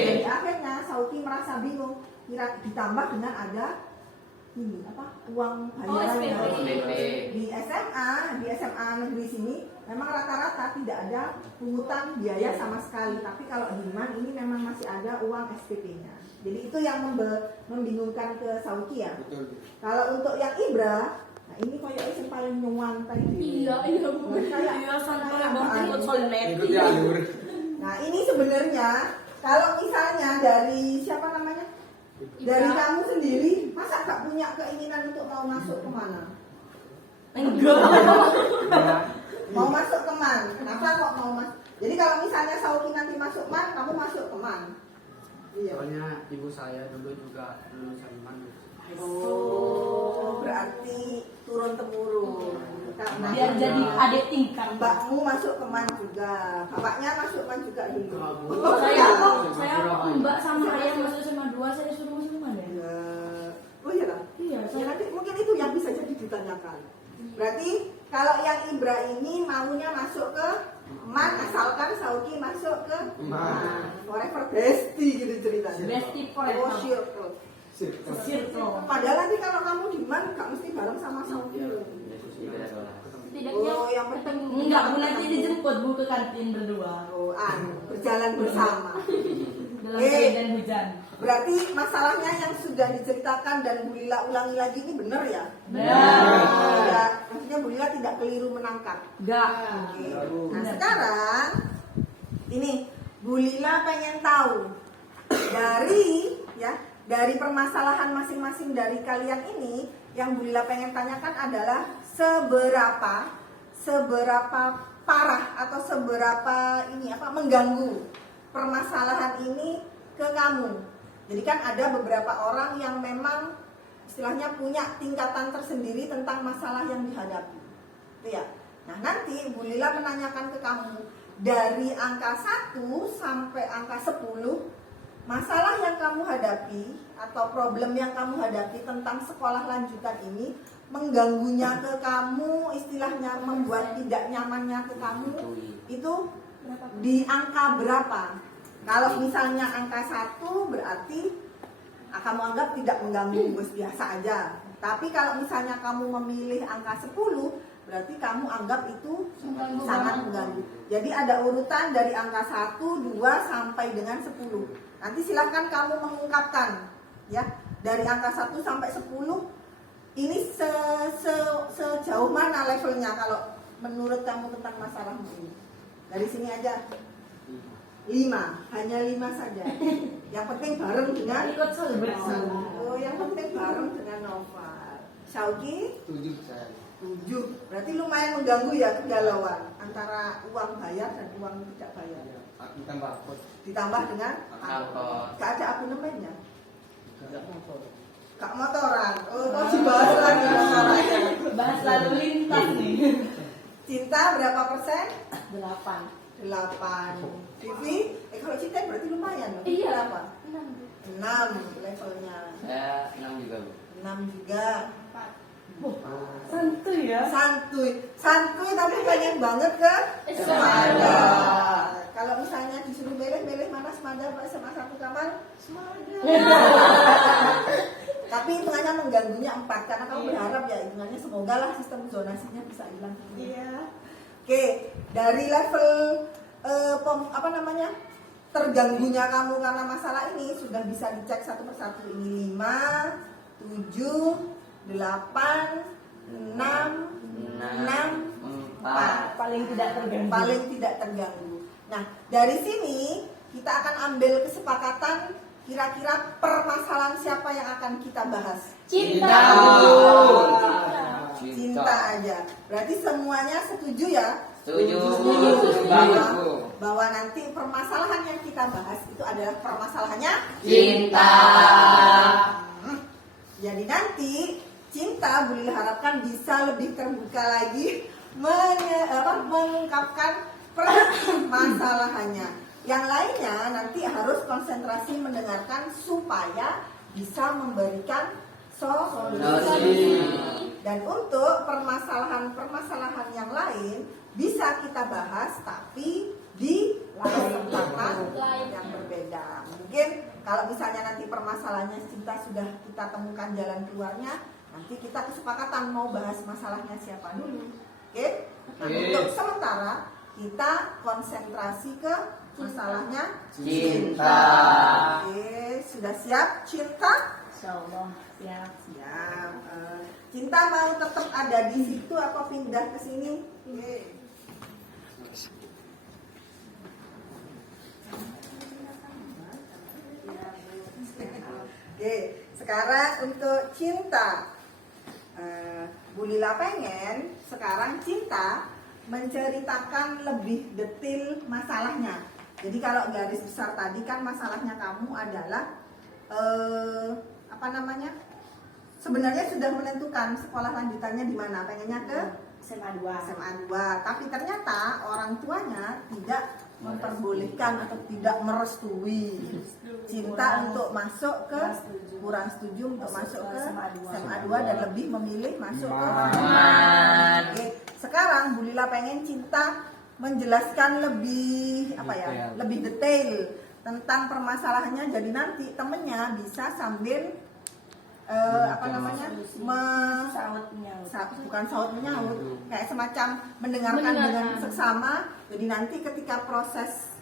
Jadi akhirnya Sauki merasa bingung. Ditambah dengan ada uang bayaran SPP. di SMA negeri sini memang rata-rata tidak ada pungutan biaya sama sekali. Tapi kalau di MAN ini memang masih ada uang SPP-nya. Jadi itu yang membingungkan ke Sauki ya. Betul. Kalau untuk yang Ibra, nah ini kayaknya yang paling nyuan tadi. Iya Bu. Iya, sampai ikut solnet. Ikuti alur. Nah ini sebenarnya kalau misalnya dari siapa namanya? Dari kamu sendiri, masa gak punya keinginan untuk mau masuk kemana? Mau masuk ke MAN. Kenapa kok mau masuk? Jadi kalau misalnya Sauki nanti masuk MAN, kamu masuk ke MAN. Iya. Soalnya ibu saya dulu juga lulusan MAN. Oh, berarti turun temurun. Karena Biar jadi adik tingkat. mbakmu masuk ke MAN juga, bapaknya masuk MAN juga dulu. Saya mbak sama ayah masuk SMA 2, saya suruh masuk MAN ya. Oh iya lah. Iya, Ya, nanti mungkin itu yang bisa jadi ditanyakan. Berarti kalau yang Ibra ini maunya masuk ke MAN asalkan Sauki masuk ke MAN. Forever bestie gitu ceritanya. Bestie forever. Oh, circle. Padahal nanti kalau kamu di MAN gak mesti bareng sama Sauki. Setidaknya Oh, yang penting Enggak, Bu, nanti dijemput Bu ke kantin berdua. berjalan bersama. dalam Eh. keadaan hujan. Berarti masalahnya yang sudah diceritakan dan Bu Lila ulangi lagi ini benar ya? Benar. Maksudnya Bu Lila tidak keliru menangkap. Enggak. Oke. Nah sekarang ini Bu Lila pengen tahu dari permasalahan masing-masing dari kalian ini, yang Bu Lila pengen tanyakan adalah seberapa parah atau seberapa mengganggu permasalahan ini ke kamu. Jadi kan ada beberapa orang yang memang istilahnya punya tingkatan tersendiri tentang masalah yang dihadapi. Itu ya. Nah, nanti Bu Lila menanyakan ke kamu dari angka 1 sampai angka 10, masalah yang kamu hadapi atau problem yang kamu hadapi tentang sekolah lanjutan ini mengganggunya ke kamu, istilahnya membuat tidak nyamannya ke kamu, itu di angka berapa? Kalau misalnya angka 1 berarti kamu anggap tidak mengganggu, biasa aja. Tapi kalau misalnya kamu memilih angka 10, berarti kamu anggap itu sangat mengganggu. Jadi ada urutan dari angka 1, 2 sampai dengan 10. Nanti silahkan kamu mengungkapkan ya, dari angka 1 sampai 10 ini sejauh mana levelnya kalau menurut kamu tentang masalahmu ini. Dari sini aja 5, hanya 5 saja. Yang penting bareng dengan Ikut celebration. Oh, yang penting bareng dengan Noval. Syauki 7 saya. 7. Berarti lumayan mengganggu ya kegalauan antara uang bayar dan uang tidak bayar. Ditambah kos. Ditambah dengan Angkot. Gak ada abonemennya. Enggak motor. Kak motoran. Oh, masih bahas lagi motorannya. Bahas lalu lintas nih. Cinta berapa persen? 8. 8. Vivi, kalau cinta berarti lumayan loh. Iya. Berapa? 6 levelnya. Saya 6 juga, Bu. 6 juga. Santuy ya. Santuy tapi pengen banget ke Semada. Kalau misalnya disuruh milih mana Semada apa SMA 1 kamar? Semada. Tapi hitungannya mengganggunya 4 karena kamu berharap ya hitungannya semoga lah sistem zonasinya bisa hilang. Iya. Oke, dari level terganggunya kamu karena masalah ini sudah bisa dicek satu persatu. Ini 5, 7, 8, 6, 4. Paling tidak terganggu. Paling tidak terganggu. Nah, dari sini kita akan ambil kesepakatan kira-kira permasalahan siapa yang akan kita bahas. Cinta. Cinta aja. Berarti semuanya setuju ya? Setuju. Bahwa nanti permasalahan yang kita bahas itu adalah permasalahannya Cinta. Jadi nanti Cinta Bu Lila harapkan bisa lebih terbuka lagi mengungkapkan permasalahannya. Yang lainnya nanti harus konsentrasi mendengarkan supaya bisa memberikan solusi. Dan untuk permasalahan yang lain bisa kita bahas tapi di kesempatan yang berbeda. Mungkin kalau misalnya nanti permasalahannya Cinta sudah kita temukan jalan keluarnya, nanti kita kesepakatan mau bahas masalahnya siapa dulu. Oke? Nah, untuk sementara kita konsentrasi ke masalahnya Cinta. Oke, sudah siap Cinta? Insyaallah siap. Siap. Cinta mau tetap ada di situ atau pindah ke sini? Oke. Oke, sekarang untuk Cinta. Bu Lila pengen sekarang Cinta menceritakan lebih detail masalahnya. Jadi kalau garis besar tadi kan masalahnya kamu adalah sebenarnya sudah menentukan sekolah lanjutannya di mana, pengennya ke SMA 2. SMA 2, tapi ternyata orang tuanya tidak memperbolehkan atau tidak merestui Cinta untuk masuk ke kurang setuju untuk masuk ke SMA 2 dan lebih memilih masuk ke Oke, sekarang Bu Lila pengen Cinta menjelaskan lebih lebih detail tentang permasalahannya, jadi nanti temennya bisa sambil bukan saut menyaut, kayak semacam mendengarkan dengan seksama. Jadi nanti ketika proses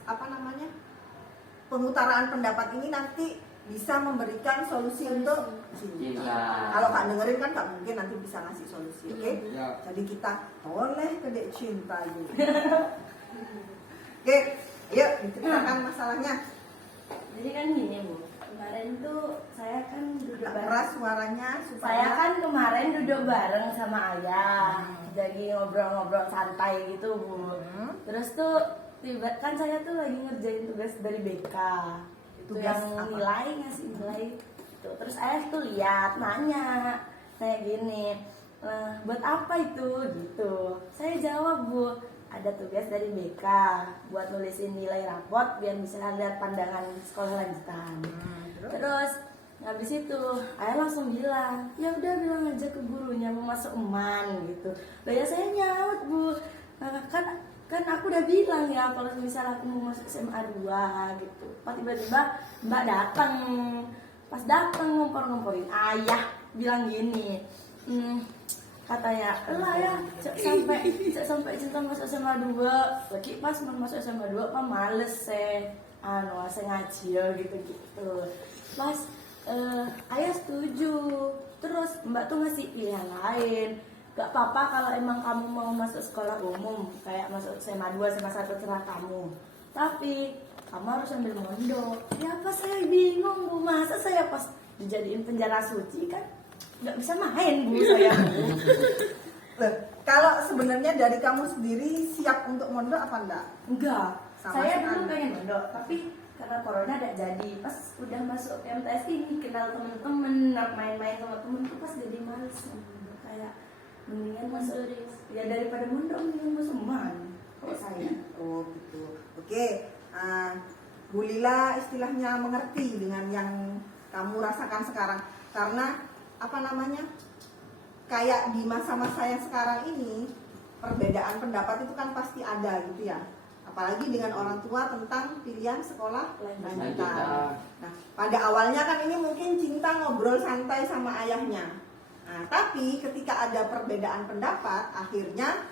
pengutaraan pendapat ini nanti bisa memberikan solusi untuk cinta. Cinta. Kalau Kak dengerin kan Kak mungkin nanti bisa ngasih solusi, oke? Ya. Jadi kita boleh kedek cinta juga. Oke, yuk diceritakan masalahnya. Jadi kan gini Bu, kemarin tuh saya kan duduk Agak bareng. keras suaranya supaya Saya kan kemarin duduk bareng sama ayah, jadi ngobrol-ngobrol santai gitu Bu. Terus tuh tiba kan saya tuh lagi ngerjain tugas dari BK, itu Tugas yang apa? nilai ngasih nilai. Tuh, terus ayah tuh lihat nanya kayak gini, buat apa itu gitu. Saya jawab Bu, ada tugas dari BK buat nulisin nilai raport biar bisa lihat pandangan sekolah lanjutan. Terus habis itu ayah langsung bilang, ya udah bilang aja ke gurunya mau masuk eman gitu. Lah ya saya nyaut Bu, kan aku udah bilang ya kalau misalnya aku mau masuk SMA 2 gitu. Pas tiba-tiba Mbak datang, pas datang ngompor-ngomporin ayah bilang gini, katanya lah ya sampai cinta masuk SMA 2 lagi pas mau masuk SMA 2 apa males saya ngaji ya gitu pas ayah setuju. Terus Mbak tuh ngasih pilihan lain, gak apa-apa kalau emang kamu mau masuk sekolah umum kayak masuk SMA 2 SMA 1 terserah kamu, tapi kamu harus ambil mondok. Ya apa saya bingung Bu, masa saya pas dijadiin penjara suci kan nggak bisa main Bu saya. Loh, kalau sebenarnya dari kamu sendiri siap untuk mondok apa enggak? Enggak, Sama saya sekali. dulu pengen mondok, tapi karena corona tidak jadi. Pas udah masuk MTS ini kenal temen-temen, main-main sama temen tuh pas jadi males mondok. Kayak mendingan masuk ya daripada mondok mendingan masuk man. Kalau saya. Oh gitu. Oke, Bu Lila istilahnya mengerti dengan yang kamu rasakan sekarang. Karena apa namanya, kayak di masa-masa yang sekarang ini perbedaan pendapat itu kan pasti ada gitu ya, apalagi dengan orang tua tentang pilihan sekolah lanjutan. Nah pada awalnya kan ini mungkin cinta ngobrol santai sama ayahnya, nah, tapi ketika ada perbedaan pendapat akhirnya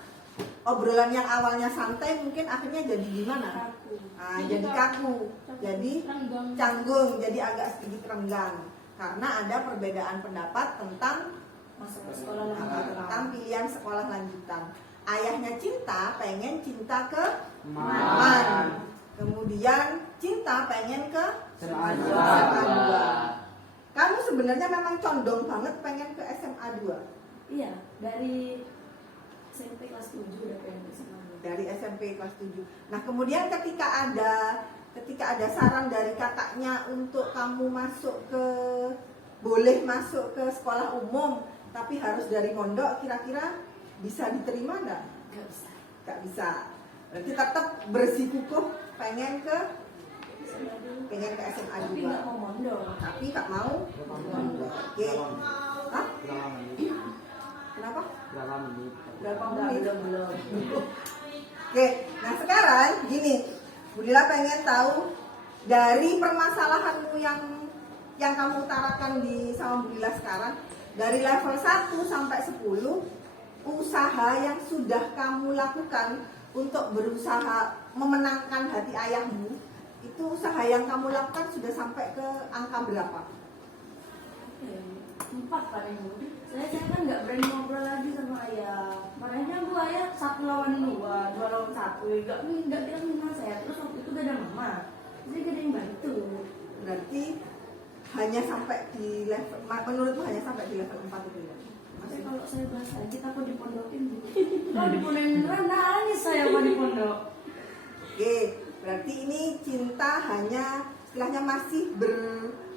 obrolan yang awalnya santai mungkin akhirnya jadi gimana? Nah, jadi kaku, jadi canggung, jadi agak sedikit renggang karena ada perbedaan pendapat tentang Masuk ke sekolah lanjutan. tentang pilihan sekolah lanjutan. Ayahnya cinta pengen cinta ke Man. Man. Kemudian cinta pengen ke SMA SMA 2. 2. Kamu sebenarnya memang condong banget pengen ke SMA 2. Iya, dari SMP kelas 7 udah pengen ke SMA 2. Dari SMP kelas 7. Nah, kemudian ketika ada saran dari kakaknya untuk kamu boleh masuk ke sekolah umum tapi harus dari mondok, kira-kira bisa diterima nggak? Gak bisa. Nggak bisa. Berarti tetap bersikukuh pengen ke SMA Tapi 2. nggak mau mondok. Tapi nggak mau mondok. Oke. Hah? Berapa menit? Kenapa? Berapa menit? Berapa Enggak, menit? belum. Oke, nah sekarang gini, Bu Lila pengen tahu dari permasalahanmu yang kamu utarakan di sama Bu Lila sekarang, dari level 1 sampai 10, usaha yang sudah kamu lakukan untuk berusaha memenangkan hati ayahmu, itu usaha yang kamu lakukan sudah sampai ke angka berapa? 4 paling Bu. Saya kan nggak berani ngobrol lagi sama ayah. Makanya Bu ayah 1 lawan 2 lawan 1. Nggak bilang minta saya. Terus waktu itu gak ada mama. Jadi gak ada yang bantu. Berarti hanya sampai di level, menurutmu hanya sampai di level 4 itu ya? Tapi kalau saya bahas lagi takut dipondokin Bu. Kalau dipondokin beneran nangis saya kalau dipondok. Oke, berarti ini cinta hanya istilahnya masih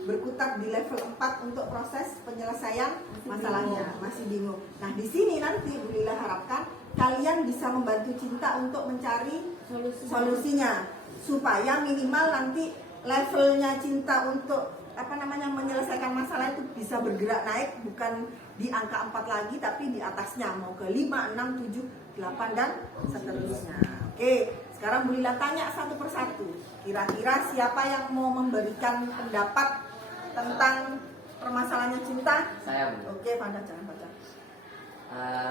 berkutat di level 4 untuk proses penyelesaian masalahnya, masih bingung. Nah, di sini nanti Bu Lila harapkan kalian bisa membantu cinta untuk mencari solusinya supaya minimal nanti levelnya cinta untuk menyelesaikan masalah itu bisa bergerak naik, bukan di angka 4 lagi tapi di atasnya, mau ke 5, 6, 7, 8 dan seterusnya. Oke, sekarang Bu Lila tanya satu persatu. Kira-kira siapa yang mau memberikan pendapat tentang permasalahannya cinta? Saya Bu. Oke, Fanda jangan baca.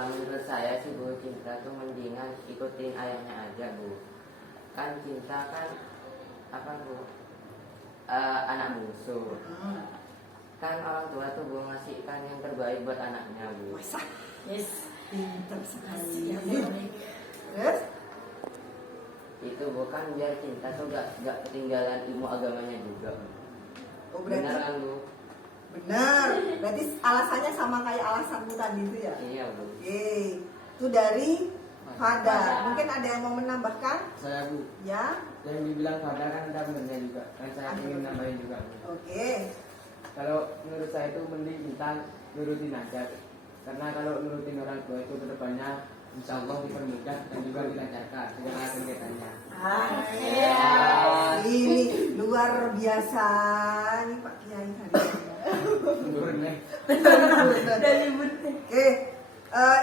Menurut saya sih Bu, cinta tuh mendingan ikutin ayahnya aja Bu. Kan cinta kan apa Bu? musuh. Hmm. Kan orang tua tuh Bu ngasihkan yang terbaik buat anaknya Bu. Wah, Yes. Pintar sekali ya. terus Itu bukan biar cinta tuh gak ketinggalan ilmu agamanya juga Bu. oh Benar berarti kan Bu? benar. Berarti alasannya sama kayak alasanmu tadi itu ya. Iya Bu. Oke, itu dari Fada. Mungkin ada yang mau menambahkan? Saya Bu, Ya, yang dibilang Fada kan ada benernya juga. Kan saya ingin nambahin juga. Bu. oke. Kalau menurut saya itu mending kita nurutin aja. Karena kalau nurutin orang tua itu kedepannya insya Allah dipermudah dan juga dilancarkan segala kegiatannya. Ini luar biasa nih Pak Kiai hari ini. Menurut nih. Dari Bunda. Oke,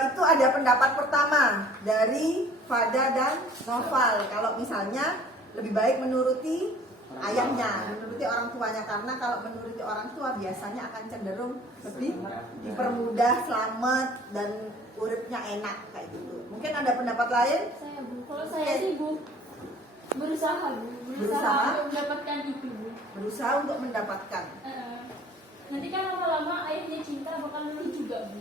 itu ada pendapat pertama dari Fada dan Noval. Kalau misalnya lebih baik menuruti ayahnya, menuruti orang tuanya, karena kalau menuruti orang tua biasanya akan cenderung lebih dipermudah, selamat dan uripnya enak kayak gitu. Mungkin ada pendapat lain? Saya Bu, kalau saya sih Bu berusaha Bu, Berusaha? untuk mendapatkan itu Bu. Berusaha untuk mendapatkan. Nanti kan lama-lama ayahnya cinta bakal luluh juga Bu.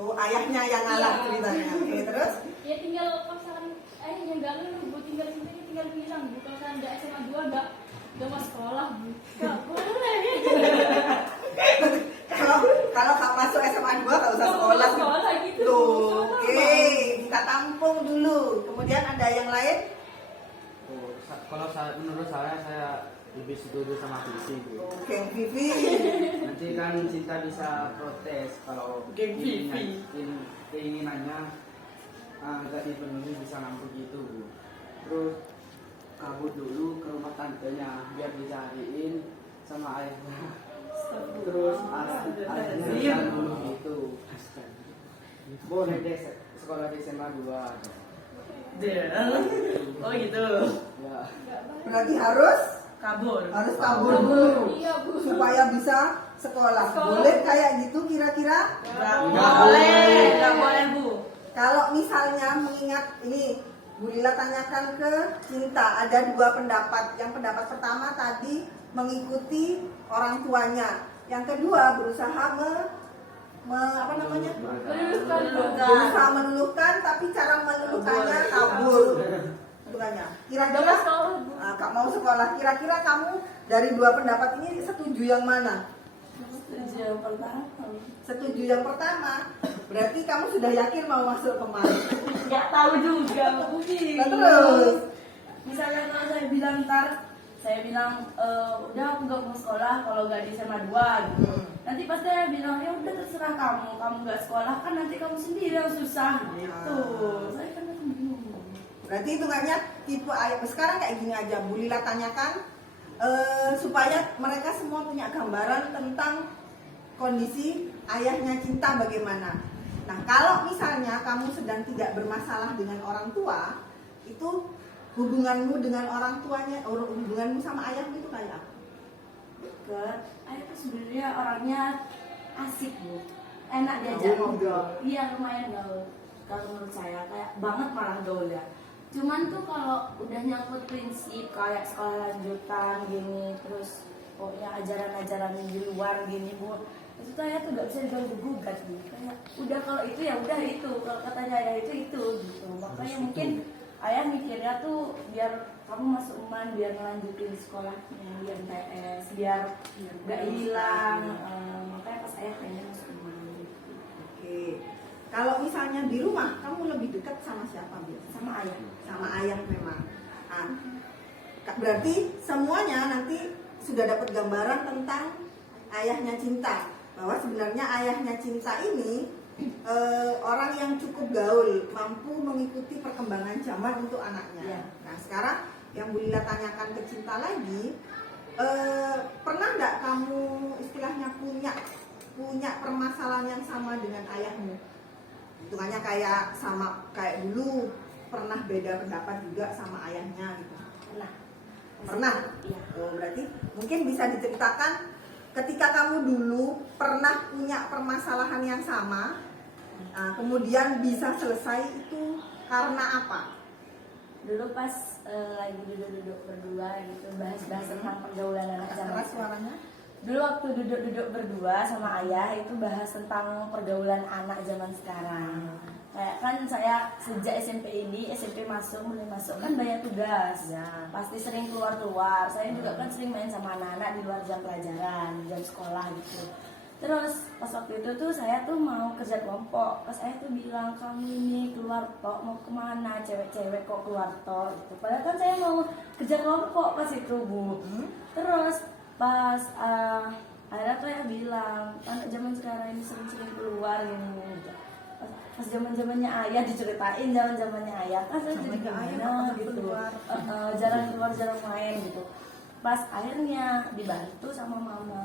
Oh, ayahnya yang ngalah Iya. ceritanya. Oke, terus? Ya tinggal paksakan ayahnya nggak luluh Bu, tinggal cintanya tinggal bilang Bu, kalau saya nggak SMA 2 nggak mau sekolah Bu. Nggak boleh. Kalau kamu masuk SMA 2 nggak usah sekolah. Sekolah gitu. Tuh, oke, kita tampung dulu. Kemudian ada yang lain? Oh, kalau menurut saya lebih setuju sama Vivi Bu. Oke, Vivi. Nanti kan cinta bisa protes kalau keinginannya nggak dipenuhi bisa ngambek gitu Bu. Terus kabur dulu ke rumah tantenya biar dicariin sama ayahnya. Terus ayahnya bisa dulu gitu. Boleh deh sekolah di SMA 2. Oh gitu. Ya. Berarti harus Kabur. kabur dulu Iya Bu. supaya bisa sekolah. Boleh kayak gitu kira-kira? Nggak boleh Bu. Kalau misalnya mengingat ini, Bu Lila tanyakan ke Cinta, ada dua pendapat. Yang pendapat pertama tadi mengikuti orang tuanya. Yang kedua berusaha apa namanya? Berusaha meluluhkan, tapi cara meluluhkannya kabur. Meluluhkannya. Kira-kira Kak mau sekolah. Kira-kira kamu dari dua pendapat ini setuju yang mana? Setuju yang pertama. Setuju yang pertama. Berarti kamu sudah yakin mau masuk kemana? Nggak tahu juga mungkin. Nah, terus? Misalnya kalau saya bilang ntar, saya bilang udah aku nggak mau sekolah kalau nggak di SMA 2 gitu. Nanti pasti saya bilang ya udah terserah kamu nggak sekolah kan nanti kamu sendiri yang susah gitu. Saya kan bingung. Berarti hitungannya tipe ayah. Sekarang kayak gini aja, Bu Lila tanyakan supaya mereka semua punya gambaran tentang kondisi ayahnya Cinta bagaimana. Nah, kalau misalnya kamu sedang tidak bermasalah dengan orang tua, itu hubunganmu dengan orang tuanya, hubunganmu sama ayahmu itu kayak apa? Dekat. Ayah tuh sebenarnya orangnya asik Bu. Enak diajak ngobrol. Iya lumayan gaul. Kalau menurut saya kayak banget malah gaul ya. Cuman tuh kalau udah nyangkut prinsip kayak sekolah lanjutan gini, terus pokoknya ajaran-ajaran di luar gini Bu, itu tuh ayah tuh gak bisa diganggu gugat Bu. Kayak udah kalau itu ya udah itu, kalau katanya ayah itu gitu. Makanya mungkin ayah mikirnya tuh biar kamu masuk UMAN, biar ngelanjutin sekolahnya, biar PS, biar gak hilang. Makanya pas ayah pengen masuk UMAN gitu. Oke. Kalau misalnya di rumah, kamu lebih dekat sama siapa biasa? Sama ayah. Sama ayah memang. Nah, berarti semuanya nanti sudah dapat gambaran tentang ayahnya Cinta, bahwa sebenarnya ayahnya Cinta ini orang yang cukup gaul, mampu mengikuti perkembangan zaman untuk anaknya. Ya. Nah, sekarang yang Bu Lila tanyakan ke Cinta lagi, pernah nggak kamu istilahnya punya permasalahan yang sama dengan ayahmu? Hitungannya kayak dulu pernah beda pendapat juga sama ayahnya gitu. Pernah? Iya. Oh, berarti mungkin bisa diceritakan ketika kamu dulu pernah punya permasalahan yang sama, kemudian bisa selesai itu karena apa? Dulu pas lagi duduk-duduk berdua gitu bahas-bahas tentang pergaulan anak zaman Keras suaranya. Dulu waktu duduk-duduk berdua sama ayah itu bahas tentang pergaulan anak zaman sekarang. Kayak kan saya sejak SMP masuk, mulai masuk kan banyak tugas. Ya. Pasti sering keluar-keluar. Saya juga kan sering main sama anak-anak di luar jam pelajaran, jam sekolah gitu. Terus pas waktu itu tuh saya tuh mau kerja kelompok. Pas saya tuh bilang, kamu ini keluar tok, mau kemana? Cewek-cewek kok keluar tok gitu. Padahal kan saya mau kerja kelompok pas itu, Bu. Terus pas akhirnya tuh ya bilang, anak zaman sekarang ini sering-sering keluar gini. Pas zaman-zamannya ayah diceritain zaman-zamannya ayah kan saya jadi Zamannya ayah gimana nggak gitu. keluar. Jarang keluar, jarang main gitu. Pas akhirnya dibantu sama mama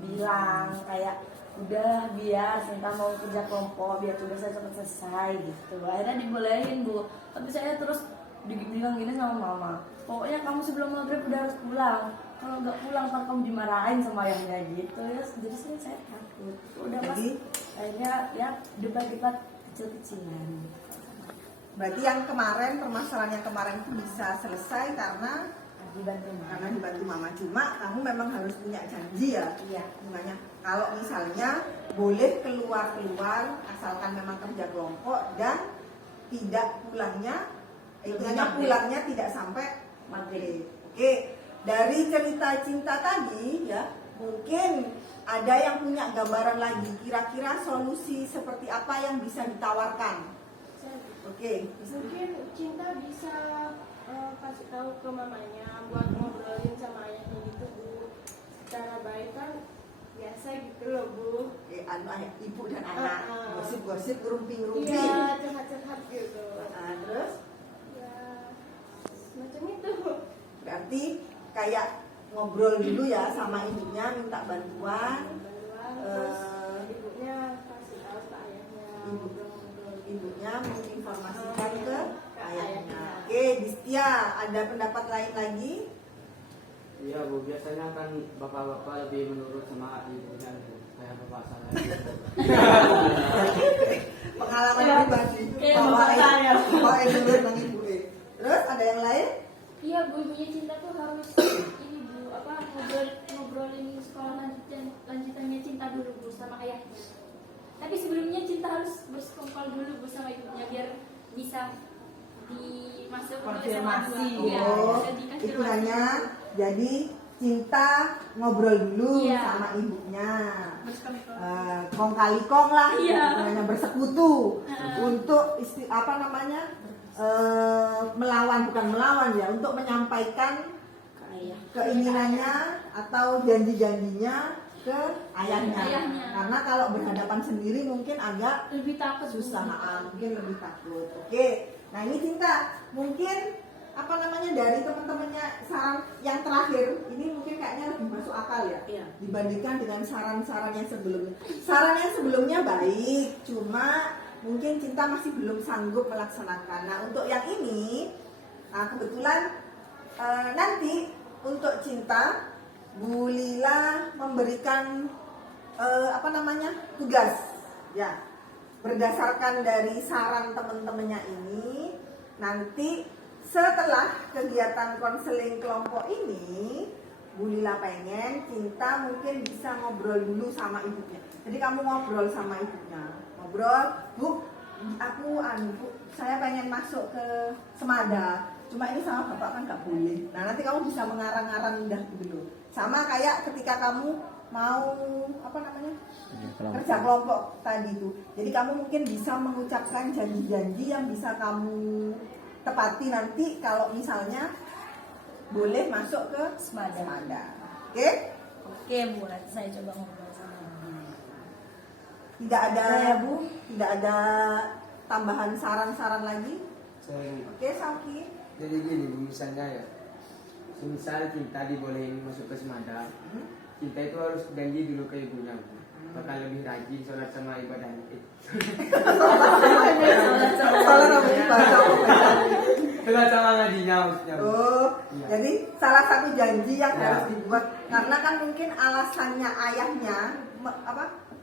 bilang kayak udah biar Sinta mau kerja kelompok biar tugasnya cepat selesai gitu. Akhirnya dibolehin, Bu. Tapi saya terus bilang gini sama mama, pokoknya kamu sebelum maghrib udah harus pulang. Kalau nggak pulang ntar kamu dimarahin sama ayahnya gitu ya. Jadi saya takut. Udah pas Jadi- akhirnya ya debat-debat kecil-kecilan. Berarti yang kemarin, permasalahan yang kemarin itu bisa selesai karena Dibantu mama. dibantu mama. Cuma kamu memang harus punya janji ya. Iya. Bunganya, kalau misalnya boleh keluar-keluar asalkan memang kerja kelompok dan tidak pulangnya, pulangnya tidak sampai maghrib. Oke, dari cerita cinta tadi ya, mungkin ada yang punya gambaran lagi. Kira-kira solusi seperti apa yang bisa ditawarkan? Oke, Mungkin Cinta bisa kasih tahu ke mamanya buat ngobrolin sama ayahnya gitu, Bu. Secara baik kan biasa gitu loh, Bu. ayah, ibu dan anak, gosip-gosip, ngerumpi-ngerumpi. Iya, curhat-curhat gitu. Terus Ya, semacam itu. berarti kayak ngobrol dulu ya sama ibunya, minta bantuan. Terus ibunya kasih tahu ke ayahnya, Ibu. ngobrol-ngobrol. Ibunya menginformasikan ke ayahnya. Oke, Distia, ada pendapat lain lagi? Iya Bu, biasanya kan bapak-bapak lebih menurut sama ibunya Bu. Kayak bapak saya. Pengalaman Ya, pribadi. kayak bapak saya. Bapak dulu nang ibu. Terus ada yang lain? Iya, Bu, ibunya Cinta tuh harus ini, Bu, apa ngobrolin sekolah lanjutannya Cinta dulu, Bu, sama ayahnya. Tapi sebelumnya Cinta harus bersekongkol dulu, Bu, sama ibunya biar bisa dimasuk ke Konfirmasi, SMA 2. Iya, Oh, bisa dikonfirmasi. itu hanya jadi Cinta ngobrol dulu Iya. sama ibunya. Kong kali kong lah, Iya. hanya bersekutu untuk melawan, bukan melawan ya, untuk menyampaikan Ke ayah. keinginannya atau janji-janjinya ke ayahnya. Ayahnya. Karena kalau berhadapan sendiri mungkin agak Lebih takut, Bu. susah, mungkin lebih takut. Oke, nah ini Cinta, mungkin dari teman-temannya saran yang terakhir ini mungkin kayaknya lebih masuk akal ya, Iya. dibandingkan dengan saran-saran yang sebelumnya. Saran yang sebelumnya baik, cuma mungkin Cinta masih belum sanggup melaksanakan. Nah untuk yang ini, kebetulan nanti untuk Cinta, Bu Lila memberikan tugas ya, berdasarkan dari saran teman-temannya ini. Nanti setelah kegiatan konseling kelompok ini, Bu Lila pengen Cinta mungkin bisa ngobrol dulu sama ibunya. Jadi kamu ngobrol sama ibunya, Bu, Bu, saya pengen masuk ke Semada. Cuma ini sama bapak kan nggak boleh. Nah nanti kamu bisa mengarang-arang udah dulu. Sama kayak ketika kamu mau kerja kelompok tadi itu. Jadi kamu mungkin bisa mengucapkan janji-janji yang bisa kamu tepati nanti kalau misalnya boleh masuk ke Semada. Oke? Oke, Bu, nanti saya coba ngobrol sama mama. Tidak ada Ya, Bu. Tidak ada tambahan saran-saran lagi? Sorry. Oke, Sauki. Jadi gini Bu, misalnya ya, misal Cinta dibolehin masuk ke Semada, Cinta itu harus janji dulu ke ibunya Bu. Bakal lebih rajin sholat sama ibadah. Salah namanya ibadah. Sholat sama ngajinya maksudnya Bu. Oh, Iya. jadi salah satu janji yang Ya. harus dibuat karena kan mungkin alasannya ayahnya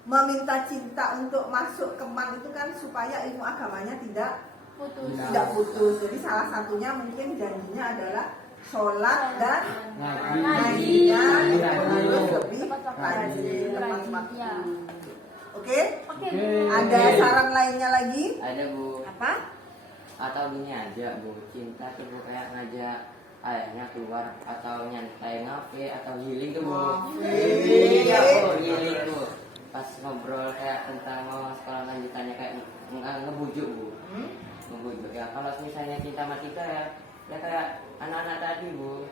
meminta Cinta untuk masuk ke MAN itu kan supaya ilmu agamanya tidak Putus. putus. Jadi salah satunya mungkin janjinya adalah sholat dan Ngaji. ngajinya Ngaji. rajin tepat waktu. Ya. Oke? Oke. Ada saran lainnya lagi? Ada Bu. Apa? Atau gini aja Bu, cinta tuh Bu kayak ngajak ayahnya keluar atau nyantai ngafe atau healing tuh Bu. Iya Bu, healing Bu. Pas ngobrol kayak tentang mau sekolah lanjutannya kayak ngebujuk Bu. Ngebujuk ya. Kalau misalnya cinta sama kita ya kayak anak-anak tadi Bu.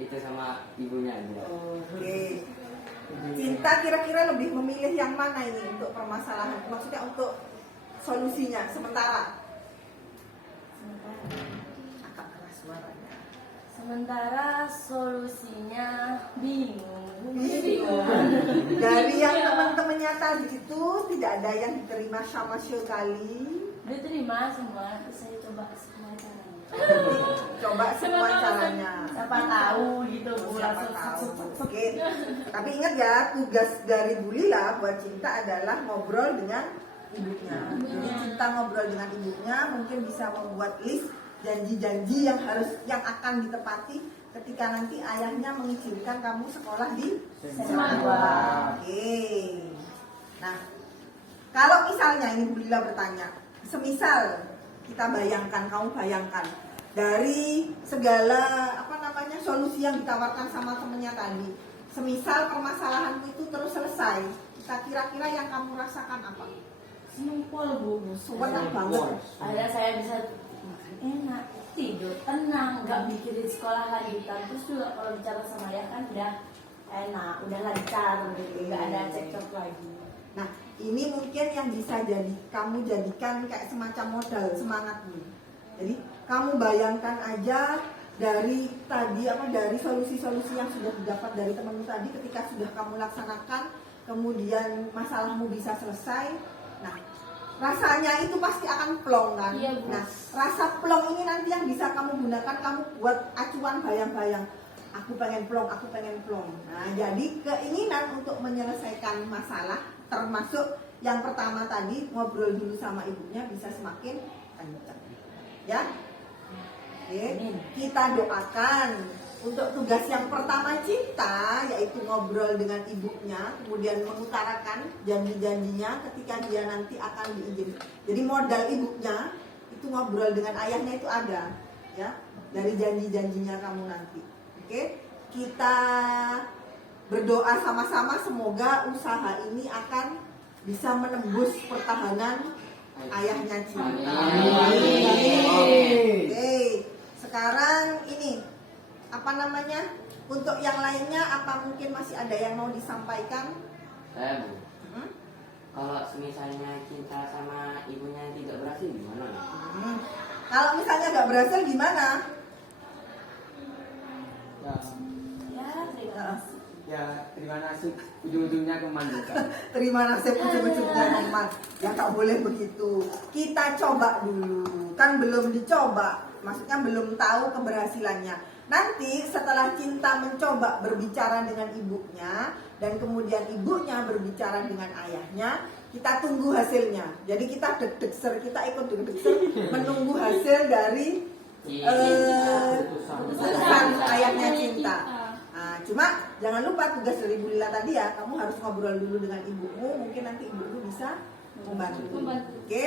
Itu sama ibunya aja. Oke. Cinta kira-kira lebih memilih yang mana ini untuk permasalahan? Maksudnya untuk solusinya sementara. Agak keras suaranya. Sementara solusinya bingung. Dari yang teman-temannya tadi itu tidak ada yang diterima sama sekali. Diterima semua, terus saya coba semua caranya. Coba semua caranya. Siapa tahu gitu Bu, Siapa langsung tahu. Oke. Tapi ingat ya, tugas dari Bu Lila buat Cinta adalah ngobrol dengan ibunya. Jadi Cinta ngobrol dengan ibunya mungkin bisa membuat list janji-janji yang akan ditepati ketika nanti ayahnya mengizinkan kamu sekolah di Semangat. Oke. Nah, kalau misalnya ini Bu Lila bertanya, semisal kita bayangkan, kamu bayangkan dari segala solusi yang ditawarkan sama temennya tadi, semisal permasalahanmu itu terus selesai, kira-kira yang kamu rasakan apa? Simpel Bu, Senang banget. akhirnya saya bisa makan enak, tidur tenang, nggak mikirin sekolah lanjutan. Terus juga kalau bicara sama ayah kan udah enak, udah lancar gitu, nggak ada cekcok lagi. Nah, ini mungkin yang bisa kamu jadikan kayak semacam modal semangatmu. Jadi kamu bayangkan aja dari solusi-solusi yang sudah didapat dari temanmu tadi, ketika sudah kamu laksanakan, kemudian masalahmu bisa selesai. Nah, rasanya itu pasti akan plong kan? Iya, Bu. Nah, rasa plong ini nanti yang bisa kamu gunakan, kamu buat acuan bayang-bayang. Aku pengen plong. Nah, jadi keinginan untuk menyelesaikan masalah, termasuk yang pertama tadi, ngobrol dulu sama ibunya, bisa semakin kencang. Ya? Oke, kita doakan untuk tugas yang pertama Cinta, yaitu ngobrol dengan ibunya, kemudian mengutarakan janji-janjinya ketika dia nanti akan diizinkan. Jadi modal ibunya itu ngobrol dengan ayahnya itu ada, ya, dari janji-janjinya kamu nanti. Oke, kita berdoa sama-sama semoga usaha ini akan bisa menembus pertahanan ayahnya Cinta. Oke, sekarang ini untuk yang lainnya apa mungkin masih ada yang mau disampaikan? Saya Bu. Kalau misalnya Cinta sama ibunya tidak berhasil gimana? Kalau misalnya nggak berhasil gimana? Terima kasih. Ujung-ujungnya kemana? Terima nasib ujung-ujungnya Roman. Ya tak boleh begitu. Kita coba dulu. Kan belum dicoba. Maksudnya belum tahu keberhasilannya. Nanti setelah Cinta mencoba berbicara dengan ibunya dan kemudian ibunya berbicara dengan ayahnya, kita tunggu hasilnya. Jadi kita deg-degser, kita ikut deg-degser menunggu hasil dari keputusan ayahnya Cinta. Nah, cuma jangan lupa tugas dari Bu Lila tadi ya, kamu harus ngobrol dulu dengan ibumu, mungkin nanti ibumu bisa membantu. Oke.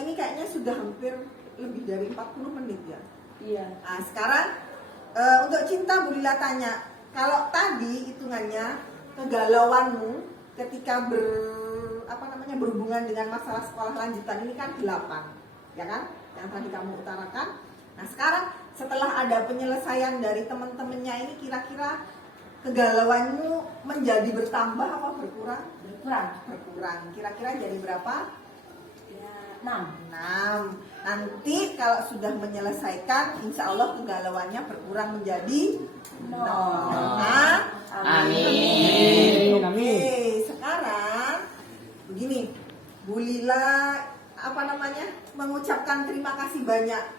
Ini kayaknya sudah hampir lebih dari 40 menit ya. Iya. Nah, sekarang untuk Cinta Bu Lila tanya, kalau tadi hitungannya kegalauanmu ketika berhubungan dengan masalah sekolah lanjutan ini kan 8, ya kan? Yang tadi kamu utarakan. Nah, sekarang setelah ada penyelesaian dari teman-temannya ini, kira-kira kegalauanmu menjadi bertambah apa berkurang? Berkurang. Kira-kira jadi berapa? Ya, 6. Nanti kalau sudah menyelesaikan, insya Allah kegalauannya berkurang menjadi 0. Amin. Oke, sekarang begini, Bu Lila mengucapkan terima kasih banyak.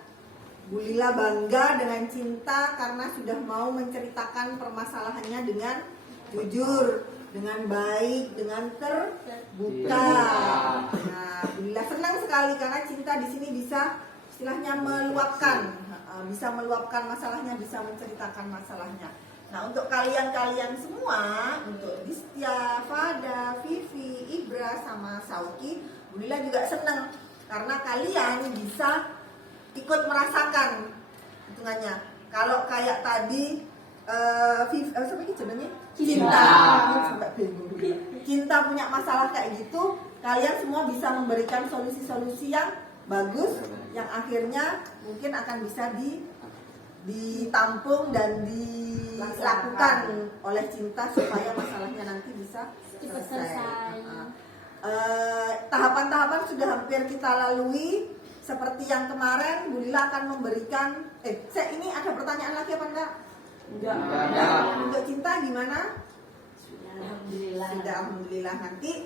Bu Lila bangga dengan Cinta karena sudah mau menceritakan permasalahannya dengan jujur, dengan baik, dengan terbuka. Nah, Bu Lila senang sekali karena Cinta di sini bisa istilahnya meluapkan masalahnya, bisa menceritakan masalahnya. Nah, untuk kalian-kalian semua, untuk Distia, Fada, Vivi, Ibra, sama Sauki, Bu Lila juga senang karena kalian bisa ikut merasakan hitungannya. Kalau kayak tadi Vivi, siapa ini sebenarnya? Cinta. Sampai bingung. Cinta punya masalah kayak gitu, kalian semua bisa memberikan solusi-solusi yang bagus, yang akhirnya mungkin akan bisa ditampung dan dilakukan oleh Cinta supaya masalahnya nanti bisa Cepat selesai. selesai. Tahapan-tahapan sudah hampir kita lalui. Seperti yang kemarin, Bu Lila akan memberikan. Ini ada pertanyaan lagi apa enggak? Enggak. Untuk Cinta gimana? Alhamdulillah. Sudah, alhamdulillah. Nanti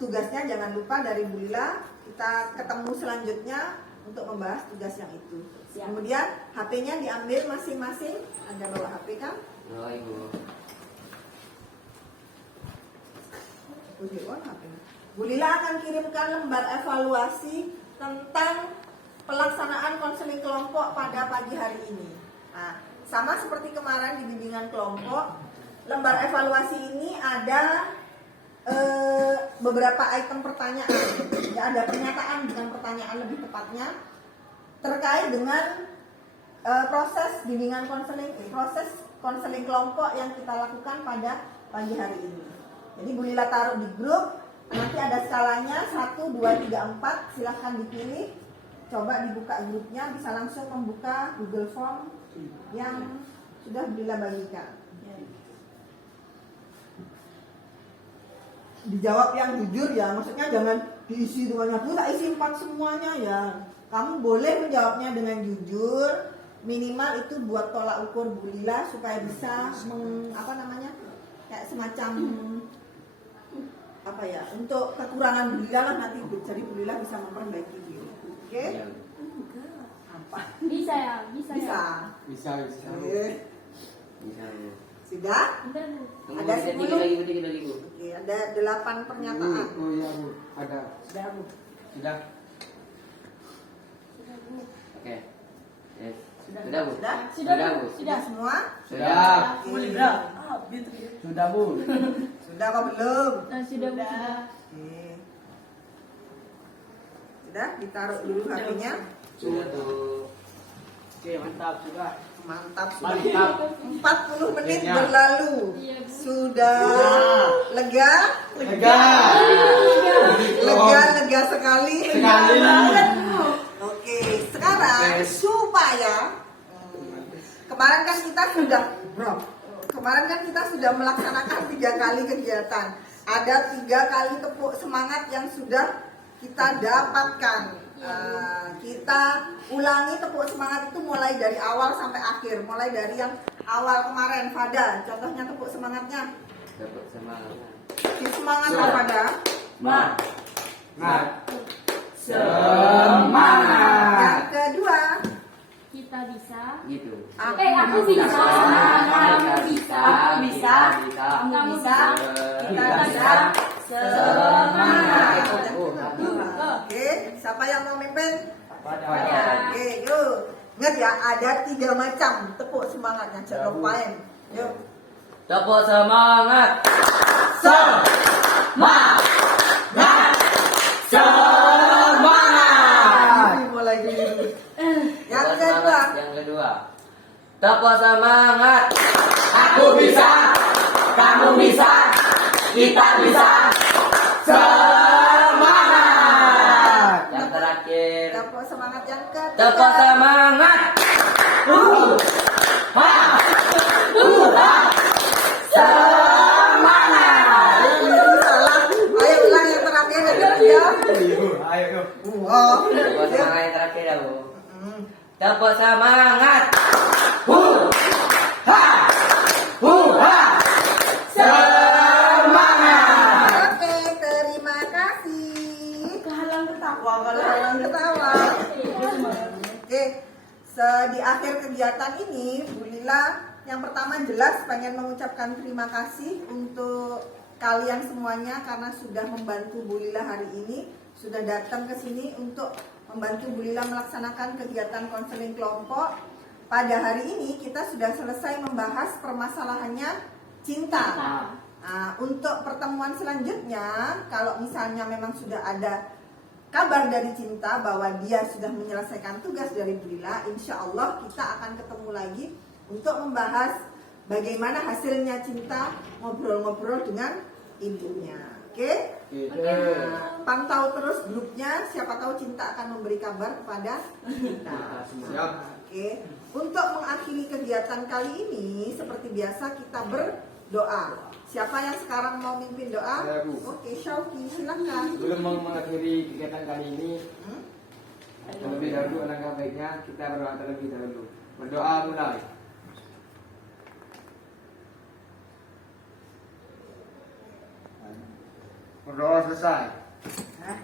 tugasnya jangan lupa dari Bu Lila. Kita ketemu selanjutnya untuk membahas tugas yang itu. Siap. Kemudian HP-nya diambil masing-masing. Ada bawa HP kan? Oh, Ibu. Bu Lila akan kirimkan lembar evaluasi tentang pelaksanaan konseling kelompok pada pagi hari ini. Nah, sama seperti kemarin di bimbingan kelompok, lembar evaluasi ini ada beberapa item pertanyaan. Ya, ada pernyataan dengan pertanyaan lebih tepatnya terkait dengan proses bimbingan konseling, proses konseling kelompok yang kita lakukan pada pagi hari ini. Jadi Bu Lila taruh di grup, nanti ada skalanya 1, 2, 3, 4, silahkan dipilih. Coba dibuka grupnya, bisa langsung membuka Google Form yang sudah Bu Lila bagikan. Dijawab yang jujur ya, maksudnya jangan diisi semuanya, Bu tak isi 4 semuanya ya. Kamu boleh menjawabnya dengan jujur, minimal itu buat tolak ukur Bu Lila supaya bisa kayak semacam untuk kekurangan Bu Lila lah nanti, jadi Bu Lila bisa memperbaiki diri. Oke? Iya. Apa? Bisa ya, bisa. Bisa. Bisa. Oke. Bisa, Bu. Sudah? Bentar, Bu. Tunggu Ada dikit 10. lagi, Bu, dikit lagi, Bu. Oke, ada 8 pernyataan. Oh iya Bu, ada. Sudah, Bu. Sudah. Oke. Yes. Sudah, Bu. Sudah? Sudah, Bu. Sudah semua? Sudah. Oke. Sudah Bu. Sudah apa belum? Sudah, Bu. Sudah. Oke. Sudah, ditaruh dulu HP-nya. Sudah tuh. Oke, mantap sudah. Mantap, Mantap. 40 menit Iya. berlalu. Iya, Bu. Sudah lega? Lega. Lega sekali. Oke, sekarang supaya kemarin kan kita sudah melaksanakan 3 kali kegiatan. Ada 3 kali tepuk semangat yang sudah kita dapatkan. Kita ulangi tepuk semangat itu mulai dari awal sampai akhir. Mulai dari yang awal kemarin, Fada. Contohnya tepuk semangatnya. Dapat semangat. Semangat Fada. Semangat. Yang kedua, Kita bisa. Gitu. Aku bisa. Kamu bisa. Aku bisa. Kamu bisa. Kita bisa. Semangat. Oke, siapa yang mau mimpin? Pada. Oke, yuk. Ingat ya, ada 3 macam tepuk semangatnya. Jangan lupain. Yuk. Tepuk semangat. Mulai dulu. Yang Tepuk kedua. semangat. Yang kedua. Tepuk semangat. Aku bisa. Kamu bisa. Kita bisa. Semangat. Yang terakhir. Tepuk semangat yang ketiga. Tepuk semangat. Salah. Ayo ulang yang terakhir yang ketiga. Ayo. Wow. Tepuk semangat yang terakhir ya, Bu. Hmm. Tepuk semangat. Oke, terima kasih. Kehalang ketawa Jangan ketawa. Oke, di akhir kegiatan ini, Bu Lila yang pertama jelas pengen mengucapkan terima kasih untuk kalian semuanya karena sudah membantu Bu Lila hari ini, sudah datang ke sini untuk membantu Bu Lila melaksanakan kegiatan konseling kelompok. pada hari ini kita sudah selesai membahas permasalahannya cinta. Nah, untuk pertemuan selanjutnya, kalau misalnya memang sudah ada kabar dari cinta bahwa dia sudah menyelesaikan tugas dari Bu Lila, insya Allah kita akan ketemu lagi untuk membahas bagaimana hasilnya cinta ngobrol-ngobrol dengan ibunya. Oke? Nah, pantau terus grupnya, siapa tahu cinta akan memberi kabar kepada kita. Siap. Oke. Untuk mengakhiri kegiatan kali ini, seperti biasa kita berdoa. Siapa yang sekarang mau mimpin doa? Saya, Bu. Oke, Syauki, silakan. Sebelum mengakhiri kegiatan kali ini, terlebih dahulu alangkah baiknya kita berdoa terlebih dahulu. Berdoa mulai. Berdoa selesai. Nah,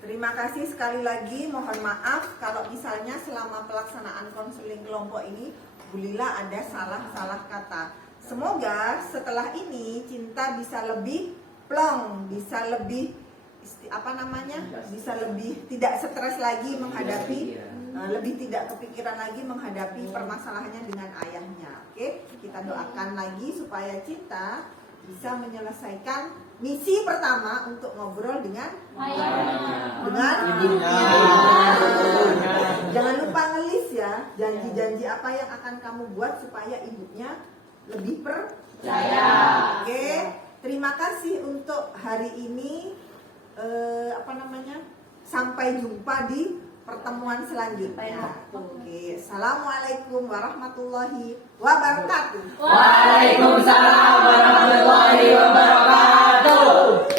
terima kasih sekali lagi. Mohon maaf kalau misalnya selama pelaksanaan konseling kelompok ini Bu Lila ada salah-salah kata. Semoga setelah ini cinta bisa lebih plong, bisa lebih bisa lebih tidak stres lagi menghadapi, lebih tidak kepikiran lagi menghadapi permasalahannya dengan ayahnya. Oke, kita doakan lagi supaya cinta bisa menyelesaikan misi pertama untuk ngobrol dengan Ibunya. Jangan lupa ngelis ya janji-janji apa yang akan kamu buat supaya ibunya lebih percaya. Oke, terima kasih untuk hari ini. Sampai jumpa di pertemuan selanjutnya. Oke, assalamualaikum warahmatullahi wabarakatuh. Waalaikumsalam warahmatullahi wabarakatuh.